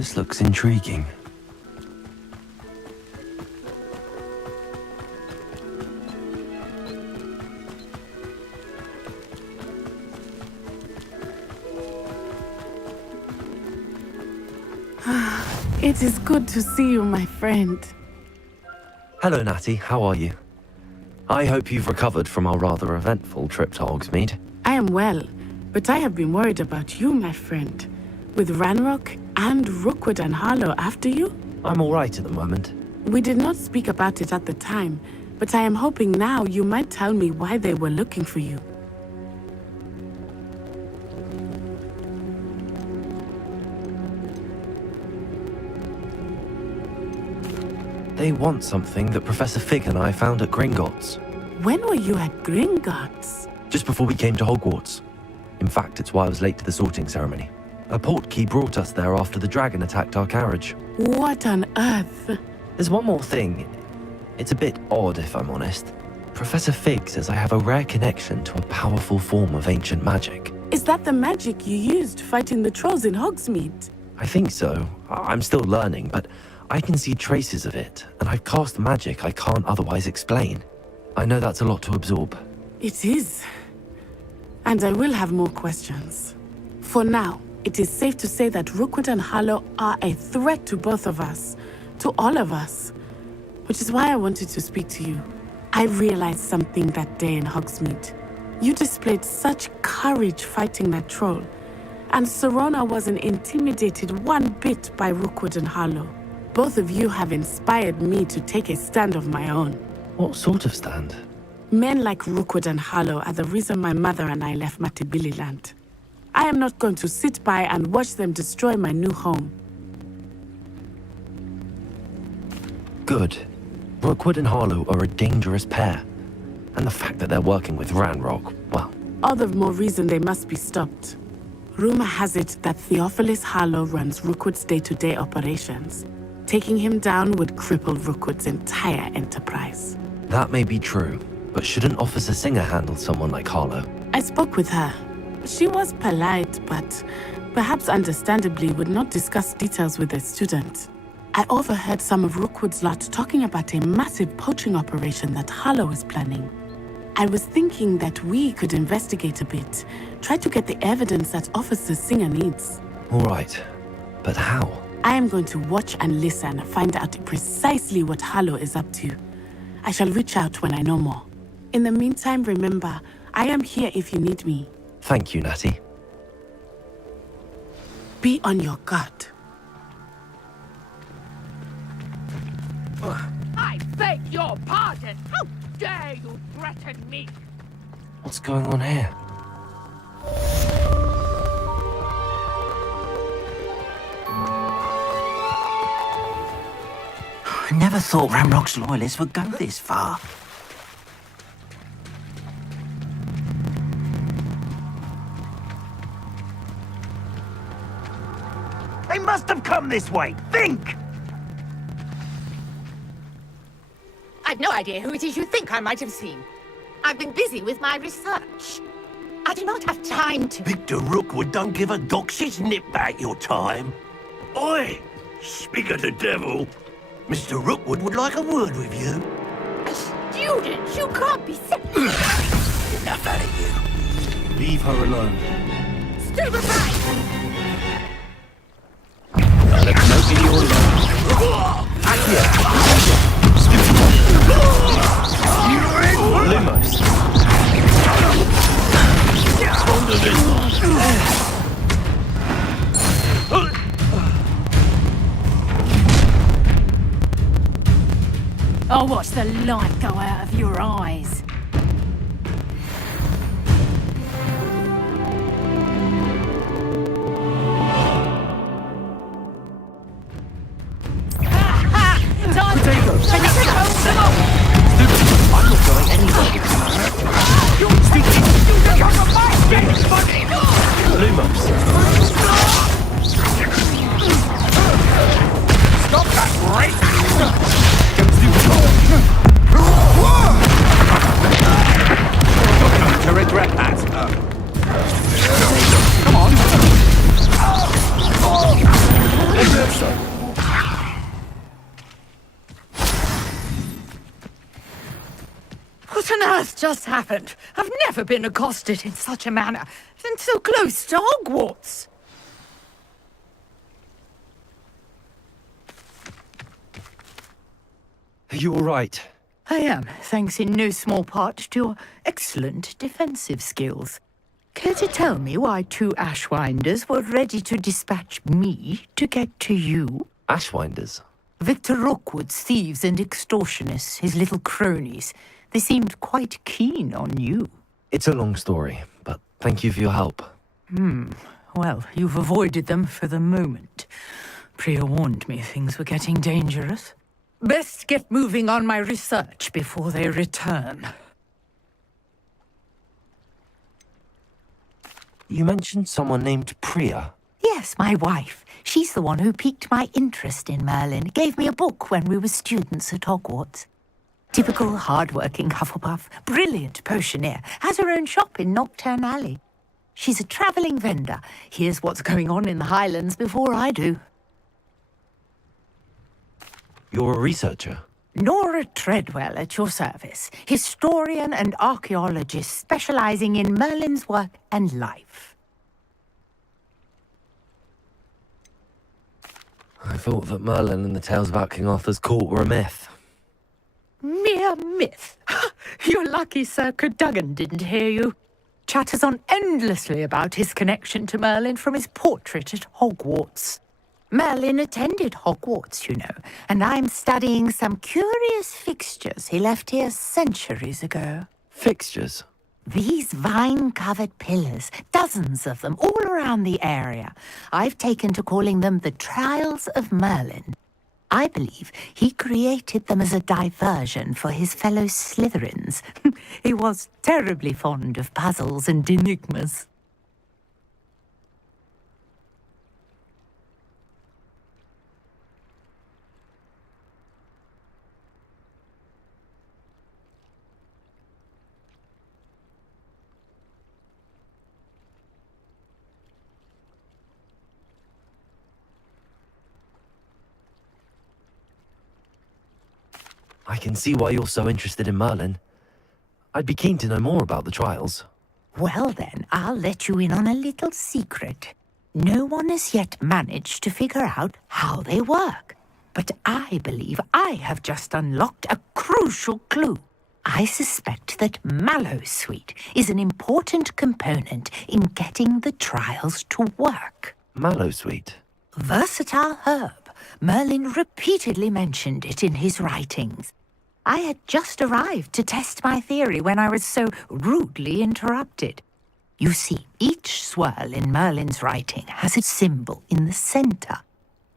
This looks intriguing. It is good to see you, my friend. Hello, Natty. How are you? I hope you've recovered from our rather eventful trip to Hogsmeade. I am well, but I have been worried about you, my friend. With Ranrock and Rookwood and Harlow after you? I'm all right at the moment. We did not speak about it at the time, but I am hoping now you might tell me why they were looking for you. They want something that Professor Fig and I found at Gringotts. When were you at Gringotts? Just before we came to Hogwarts. In fact, it's why I was late to the sorting ceremony. A portkey brought us there after the dragon attacked our carriage. What on earth? There's one more thing. It's a bit odd, if I'm honest. Professor Fig says I have a rare connection to a powerful form of ancient magic. Is that the magic you used fighting the trolls in Hogsmeade? I think so. I'm still learning, but I can see traces of it, and I've cast magic I can't otherwise explain. I know that's a lot to absorb. It is. And I will have more questions. For now, it is safe to say that Rookwood and Harlow are a threat to both of us. To all of us. Which is why I wanted to speak to you. I realized something that day in Hogsmeade. You displayed such courage fighting that troll. And Serona wasn't intimidated one bit by Rookwood and Harlow. Both of you have inspired me to take a stand of my own. What sort of stand? Men like Rookwood and Harlow are the reason my mother and I left Mattibilliland. I am not going to sit by and watch them destroy my new home. Good. Rookwood and Harlow are a dangerous pair. And the fact that they're working with Ranrock, well... All the more reason they must be stopped. Rumor has it that Theophilus Harlow runs Rookwood's day-to-day operations. Taking him down would cripple Rookwood's entire enterprise. That may be true, but shouldn't Officer Singer handle someone like Harlow? I spoke with her. She was polite, but perhaps understandably would not discuss details with a student. I overheard some of Rookwood's lot talking about a massive poaching operation that Harlow is planning. I was thinking that we could investigate a bit, try to get the evidence that Officer Singer needs. All right, but how? I am going to watch and listen, find out precisely what Harlow is up to. I shall reach out when I know more. In the meantime, remember, I am here if you need me. Thank you, Natty. Be on your guard. I beg your pardon! How dare you threaten me? What's going on here? I never thought Ranrock's loyalists would go this far. They must have come this way! Think! I've no idea who it is you think I might have seen. I've been busy with my research. I do not have time to... Victor Rookwood don't give a doxy's nip back your time. Oi! Speak of the devil. Mr. Rookwood would like a word with you. A student? You can't be sick. Enough out of you. Leave her alone. Stupefy! Lumos. I'll watch the light go out of your eyes. I'm not going anywhere. Lumos. Stop that, right? so. What on earth just happened? I've never been accosted in such a manner, and so close to Hogwarts. Are you all right? I am, thanks in no small part to your excellent defensive skills. Care to tell me why two Ashwinders were ready to dispatch me to get to you? Ashwinders? Victor Rookwood's thieves and extortionists, his little cronies. They seemed quite keen on you. It's a long story, but thank you for your help. Well, you've avoided them for the moment. Priya warned me things were getting dangerous. Best get moving on my research before they return. You mentioned someone named Priya. Yes, my wife. She's the one who piqued my interest in Merlin. Gave me a book when we were students at Hogwarts. Typical hard-working Hufflepuff, brilliant potioneer, has her own shop in Nocturne Alley. She's a travelling vendor. Hears what's going on in the Highlands before I do. You're a researcher? Nora Treadwell at your service, historian and archaeologist specialising in Merlin's work and life. I thought that Merlin and the tales about King Arthur's court were a myth. Mere myth. You're lucky Sir Cadogan didn't hear you. Chatters on endlessly about his connection to Merlin from his portrait at Hogwarts. Merlin attended Hogwarts, you know, and I'm studying some curious fixtures he left here centuries ago. Fixtures? These vine-covered pillars, dozens of them, all around the area. I've taken to calling them the Trials of Merlin. I believe he created them as a diversion for his fellow Slytherins. He was terribly fond of puzzles and enigmas. I can see why you're so interested in Merlin. I'd be keen to know more about the trials. Well then, I'll let you in on a little secret. No one has yet managed to figure out how they work. But I believe I have just unlocked a crucial clue. I suspect that Mallowsweet is an important component in getting the trials to work. Mallowsweet? Versatile herb. Merlin repeatedly mentioned it in his writings. I had just arrived to test my theory when I was so rudely interrupted. You see, each swirl in Merlin's writing has a symbol in the center.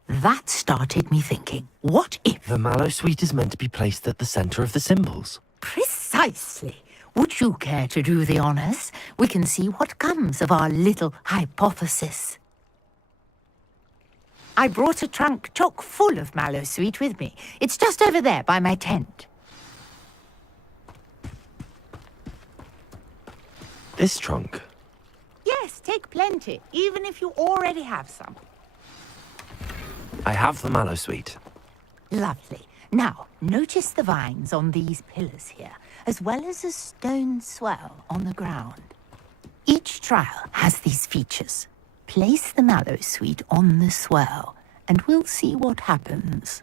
That started me thinking, what if... The Mallowsweet is meant to be placed at the center of the symbols. Precisely. Would you care to do the honors? We can see what comes of our little hypothesis. I brought a trunk chock full of Mallowsweet with me. It's just over there by my tent. This trunk? Yes, take plenty, even if you already have some. I have the Mallowsweet. Lovely. Now, notice the vines on these pillars here, as well as a stone swell on the ground. Each trial has these features. Place the Mallowsweet on the swell, and we'll see what happens.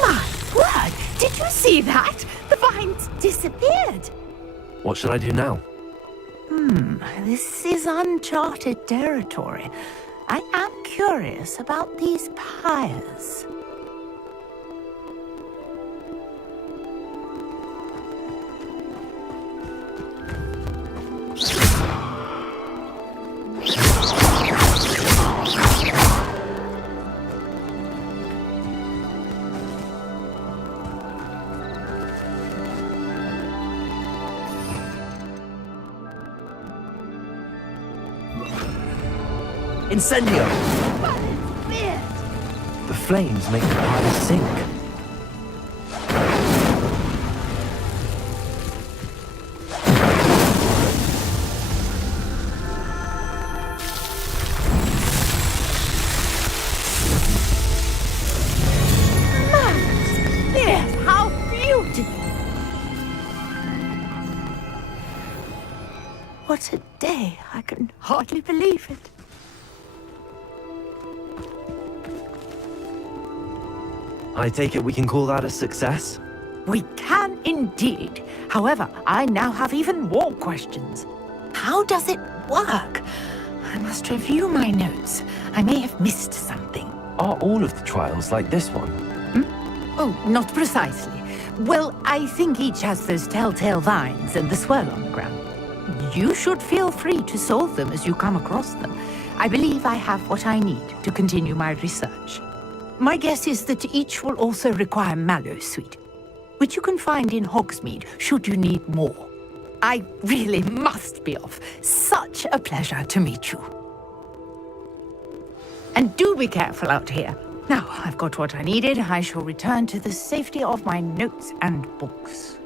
My word! Did you see that? The vines disappeared! What should I do now? This is uncharted territory. I am curious about these pyres. Incendio! The flames make the pyres sink. What a day. I can hardly believe it. I take it we can call that a success? We can indeed. However, I now have even more questions. How does it work? I must review my notes. I may have missed something. Are all of the trials like this one? Oh, not precisely. Well, I think each has those telltale vines and the swirl on the ground. You should feel free to solve them as you come across them. I believe I have what I need to continue my research. My guess is that each will also require mallow sweet, which you can find in Hogsmeade should you need more. I really must be off. Such a pleasure to meet you. And do be careful out here. Now, I've got what I needed. I shall return to the safety of my notes and books.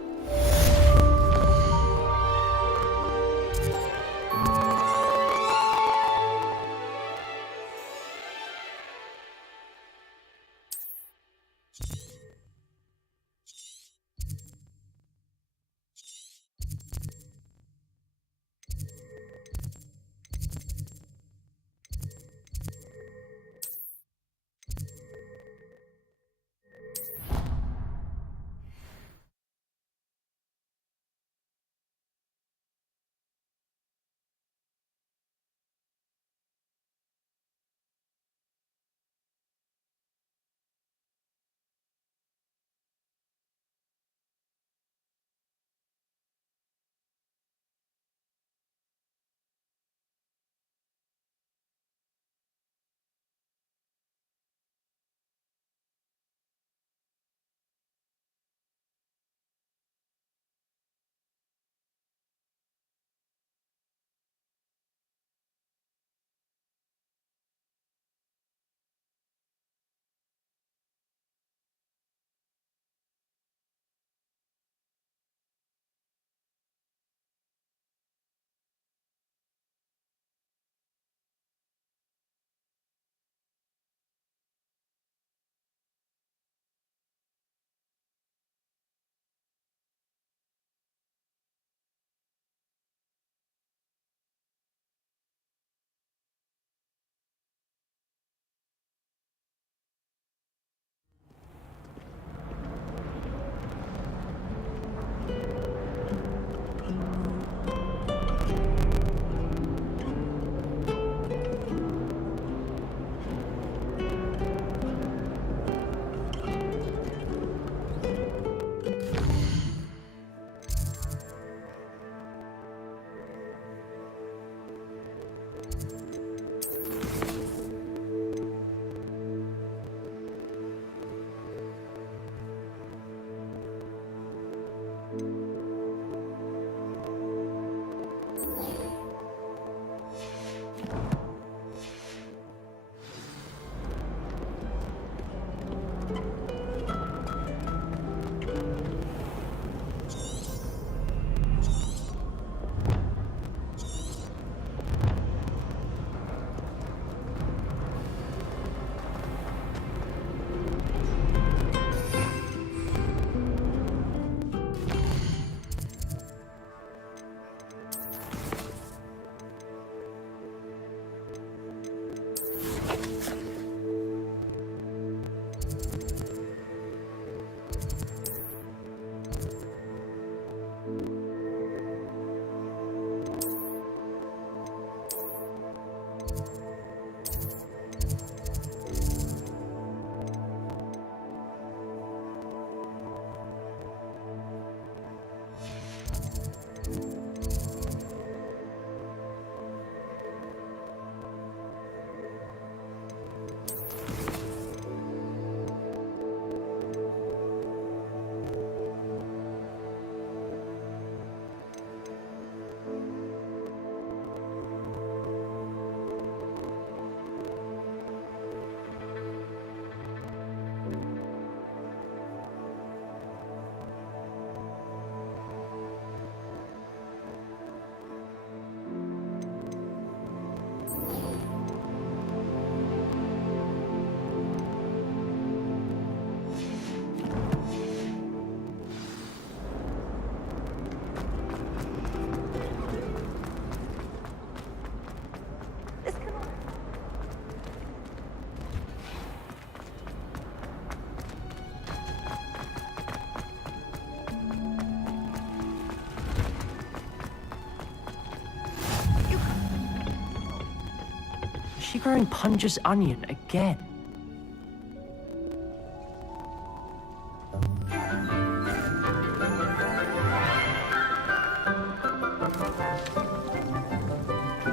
she growing Punja's onion again?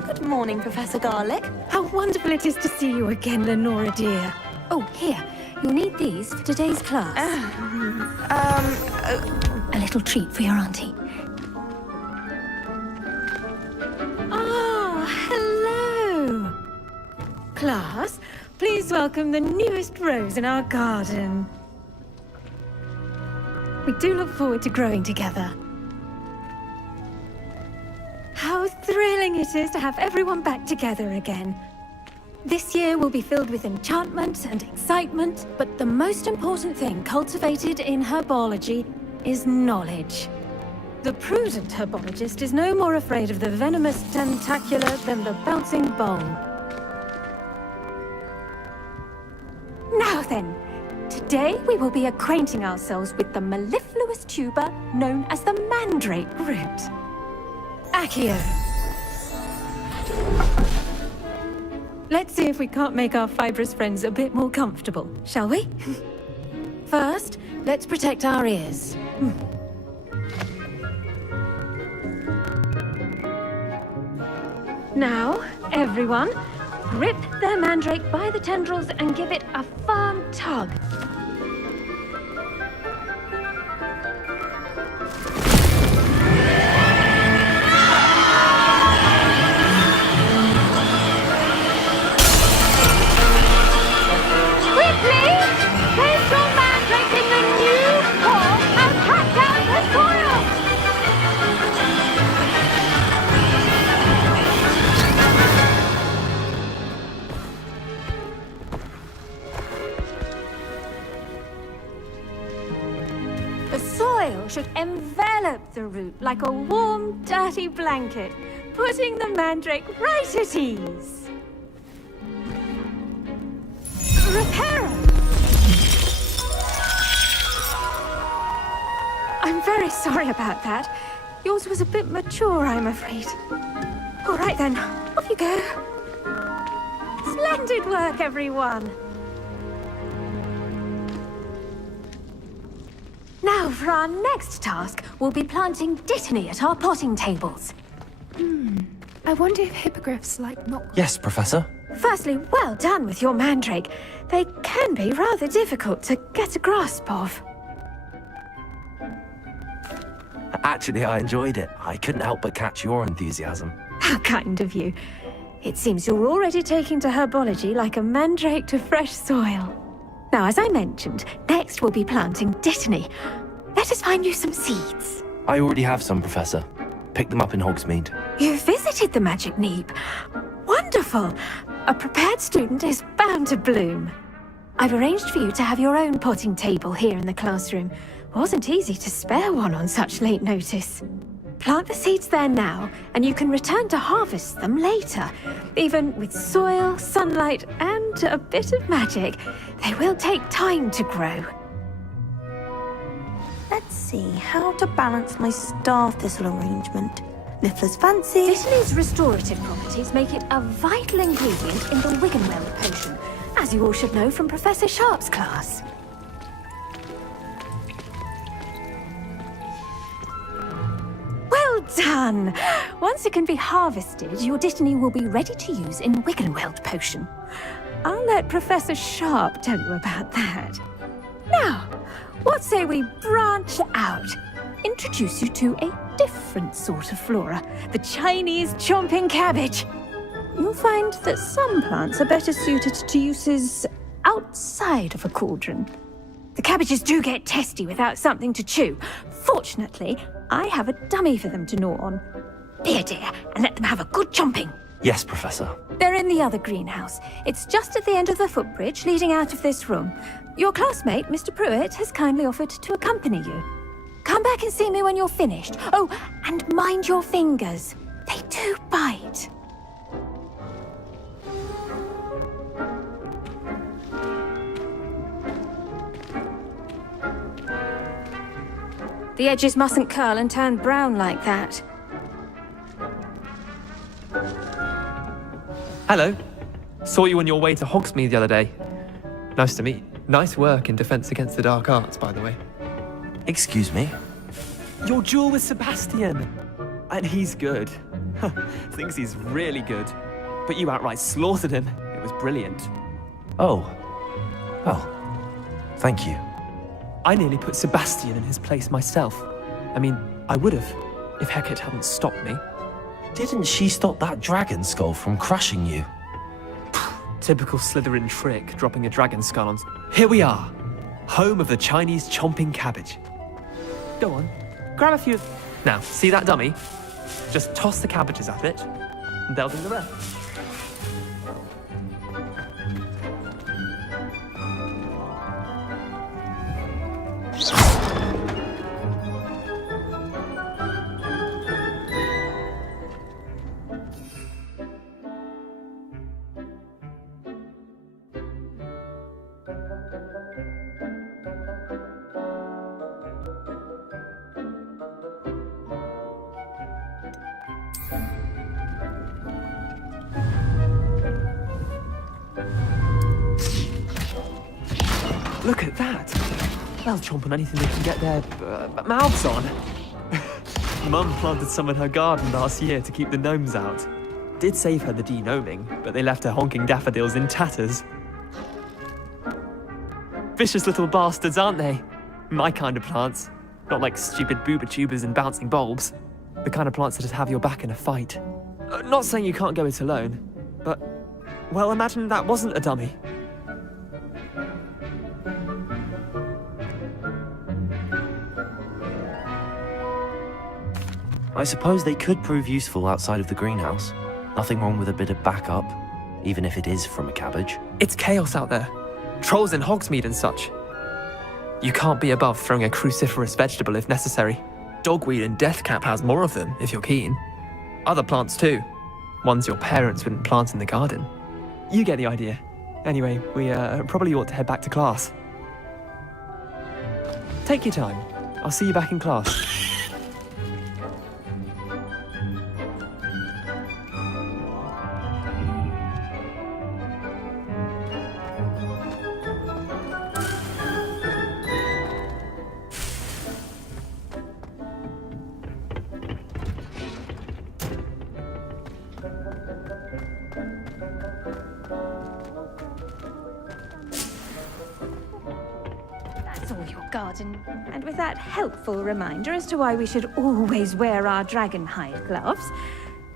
Good morning, Professor Garlic. How wonderful it is to see you again, Lenora dear. Oh, here. You'll need these for today's class. A little treat for your auntie. Oh, hello! Class, please welcome the newest rose in our garden. We do look forward to growing together. How thrilling it is to have everyone back together again. This year will be filled with enchantment and excitement, but the most important thing cultivated in herbology is knowledge. The prudent herbologist is no more afraid of the venomous tentacular than the bouncing bowl. Now then, today we will be acquainting ourselves with the mellifluous tuber known as the mandrake root. Accio. Let's see if we can't make our fibrous friends a bit more comfortable, shall we? First, let's protect our ears. Now, everyone, grip their mandrake by the tendrils and give it a firm tug. Should envelop the root like a warm, dirty blanket, putting the mandrake right at ease. Reparo! I'm very sorry about that. Yours was a bit mature, I'm afraid. All right then, off you go. Splendid work, everyone. Now, for our next task, we'll be planting dittany at our potting tables. I wonder if hippogriffs like knock... Yes, Professor. Firstly, well done with your mandrake. They can be rather difficult to get a grasp of. Actually, I enjoyed it. I couldn't help but catch your enthusiasm. How kind of you. It seems you're already taking to herbology like a mandrake to fresh soil. Now, as I mentioned, next we'll be planting dittany. Let us find you some seeds. I already have some, Professor. Picked them up in Hogsmeade. You visited the Magic Neep. Wonderful! A prepared student is bound to bloom. I've arranged for you to have your own potting table here in the classroom. Wasn't easy to spare one on such late notice. Plant the seeds there now, and you can return to harvest them later. Even with soil, sunlight, and a bit of magic, they will take time to grow. Let's see how to balance my star thistle arrangement. Niffler's fancy. Dittany's restorative properties make it a vital ingredient in the Wiggenweld potion, as you all should know from Professor Sharp's class. Well done! Once it can be harvested, your dittany will be ready to use in Wiggenweld potion. I'll let Professor Sharp tell you about that. Now, what say we branch out? Introduce you to a different sort of flora, the Chinese chomping cabbage. You'll find that some plants are better suited to uses outside of a cauldron. The cabbages do get testy without something to chew. Fortunately, I have a dummy for them to gnaw on. Here, dear, and let them have a good chomping. Yes, Professor. They're in the other greenhouse. It's just at the end of the footbridge leading out of this room. Your classmate, Mr. Pruitt, has kindly offered to accompany you. Come back and see me when you're finished. Oh, and mind your fingers. They do bite. The edges mustn't curl and turn brown like that. Hello. Saw you on your way to Hogsmeade the other day. Nice to meet. Nice work in Defense Against the Dark Arts, by the way. Excuse me? Your duel with Sebastian! And he's good. Thinks he's really good. But you outright slaughtered him. It was brilliant. Oh. Well, thank you. I nearly put Sebastian in his place myself. I mean, I would have, if Hecate hadn't stopped me. Didn't she stop that dragon skull from crushing you? Typical Slytherin trick, dropping a dragon skull on... Here we are! Home of the Chinese chomping cabbage. Go on, grab a few... Now, see that dummy? Just toss the cabbages at it, and they'll do the rest. Look at that! They'll chomp on anything they can get their mouths on. Mum planted some in her garden last year to keep the gnomes out. Did save her the de-gnoming, but they left her honking daffodils in tatters. Vicious little bastards, aren't they? My kind of plants. Not like stupid booba tubers and bouncing bulbs. The kind of plants that just have your back in a fight. Not saying you can't go it alone, but... Well, imagine that wasn't a dummy. I suppose they could prove useful outside of the greenhouse. Nothing wrong with a bit of backup, even if it is from a cabbage. It's chaos out there. Trolls in Hogsmeade and such. You can't be above throwing a cruciferous vegetable if necessary. Dogweed and deathcap has more of them, if you're keen. Other plants too. Ones your parents wouldn't plant in the garden. You get the idea. Anyway, we probably ought to head back to class. Take your time. I'll see you back in class. Garden, and with that helpful reminder as to why we should always wear our dragon hide gloves,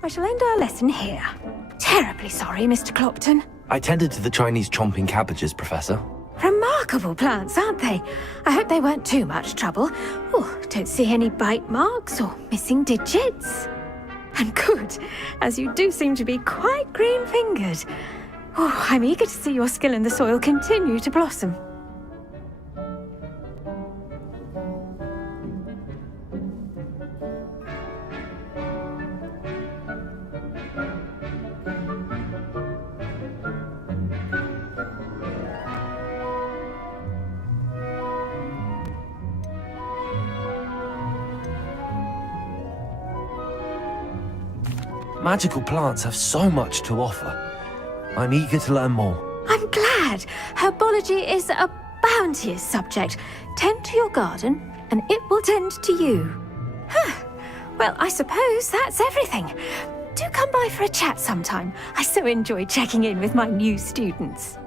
I shall end our lesson here. Terribly sorry, Mr. Clopton. I tended to the Chinese chomping cabbages, Professor. Remarkable plants, aren't they? I hope they weren't too much trouble. Oh, don't see any bite marks or missing digits. And good, as you do seem to be quite green-fingered. Oh, I'm eager to see your skill in the soil continue to blossom. Magical plants have so much to offer. I'm eager to learn more. I'm glad. Herbology is a bounteous subject. Tend to your garden, and it will tend to you. Well, I suppose that's everything. Do come by for a chat sometime. I so enjoy checking in with my new students.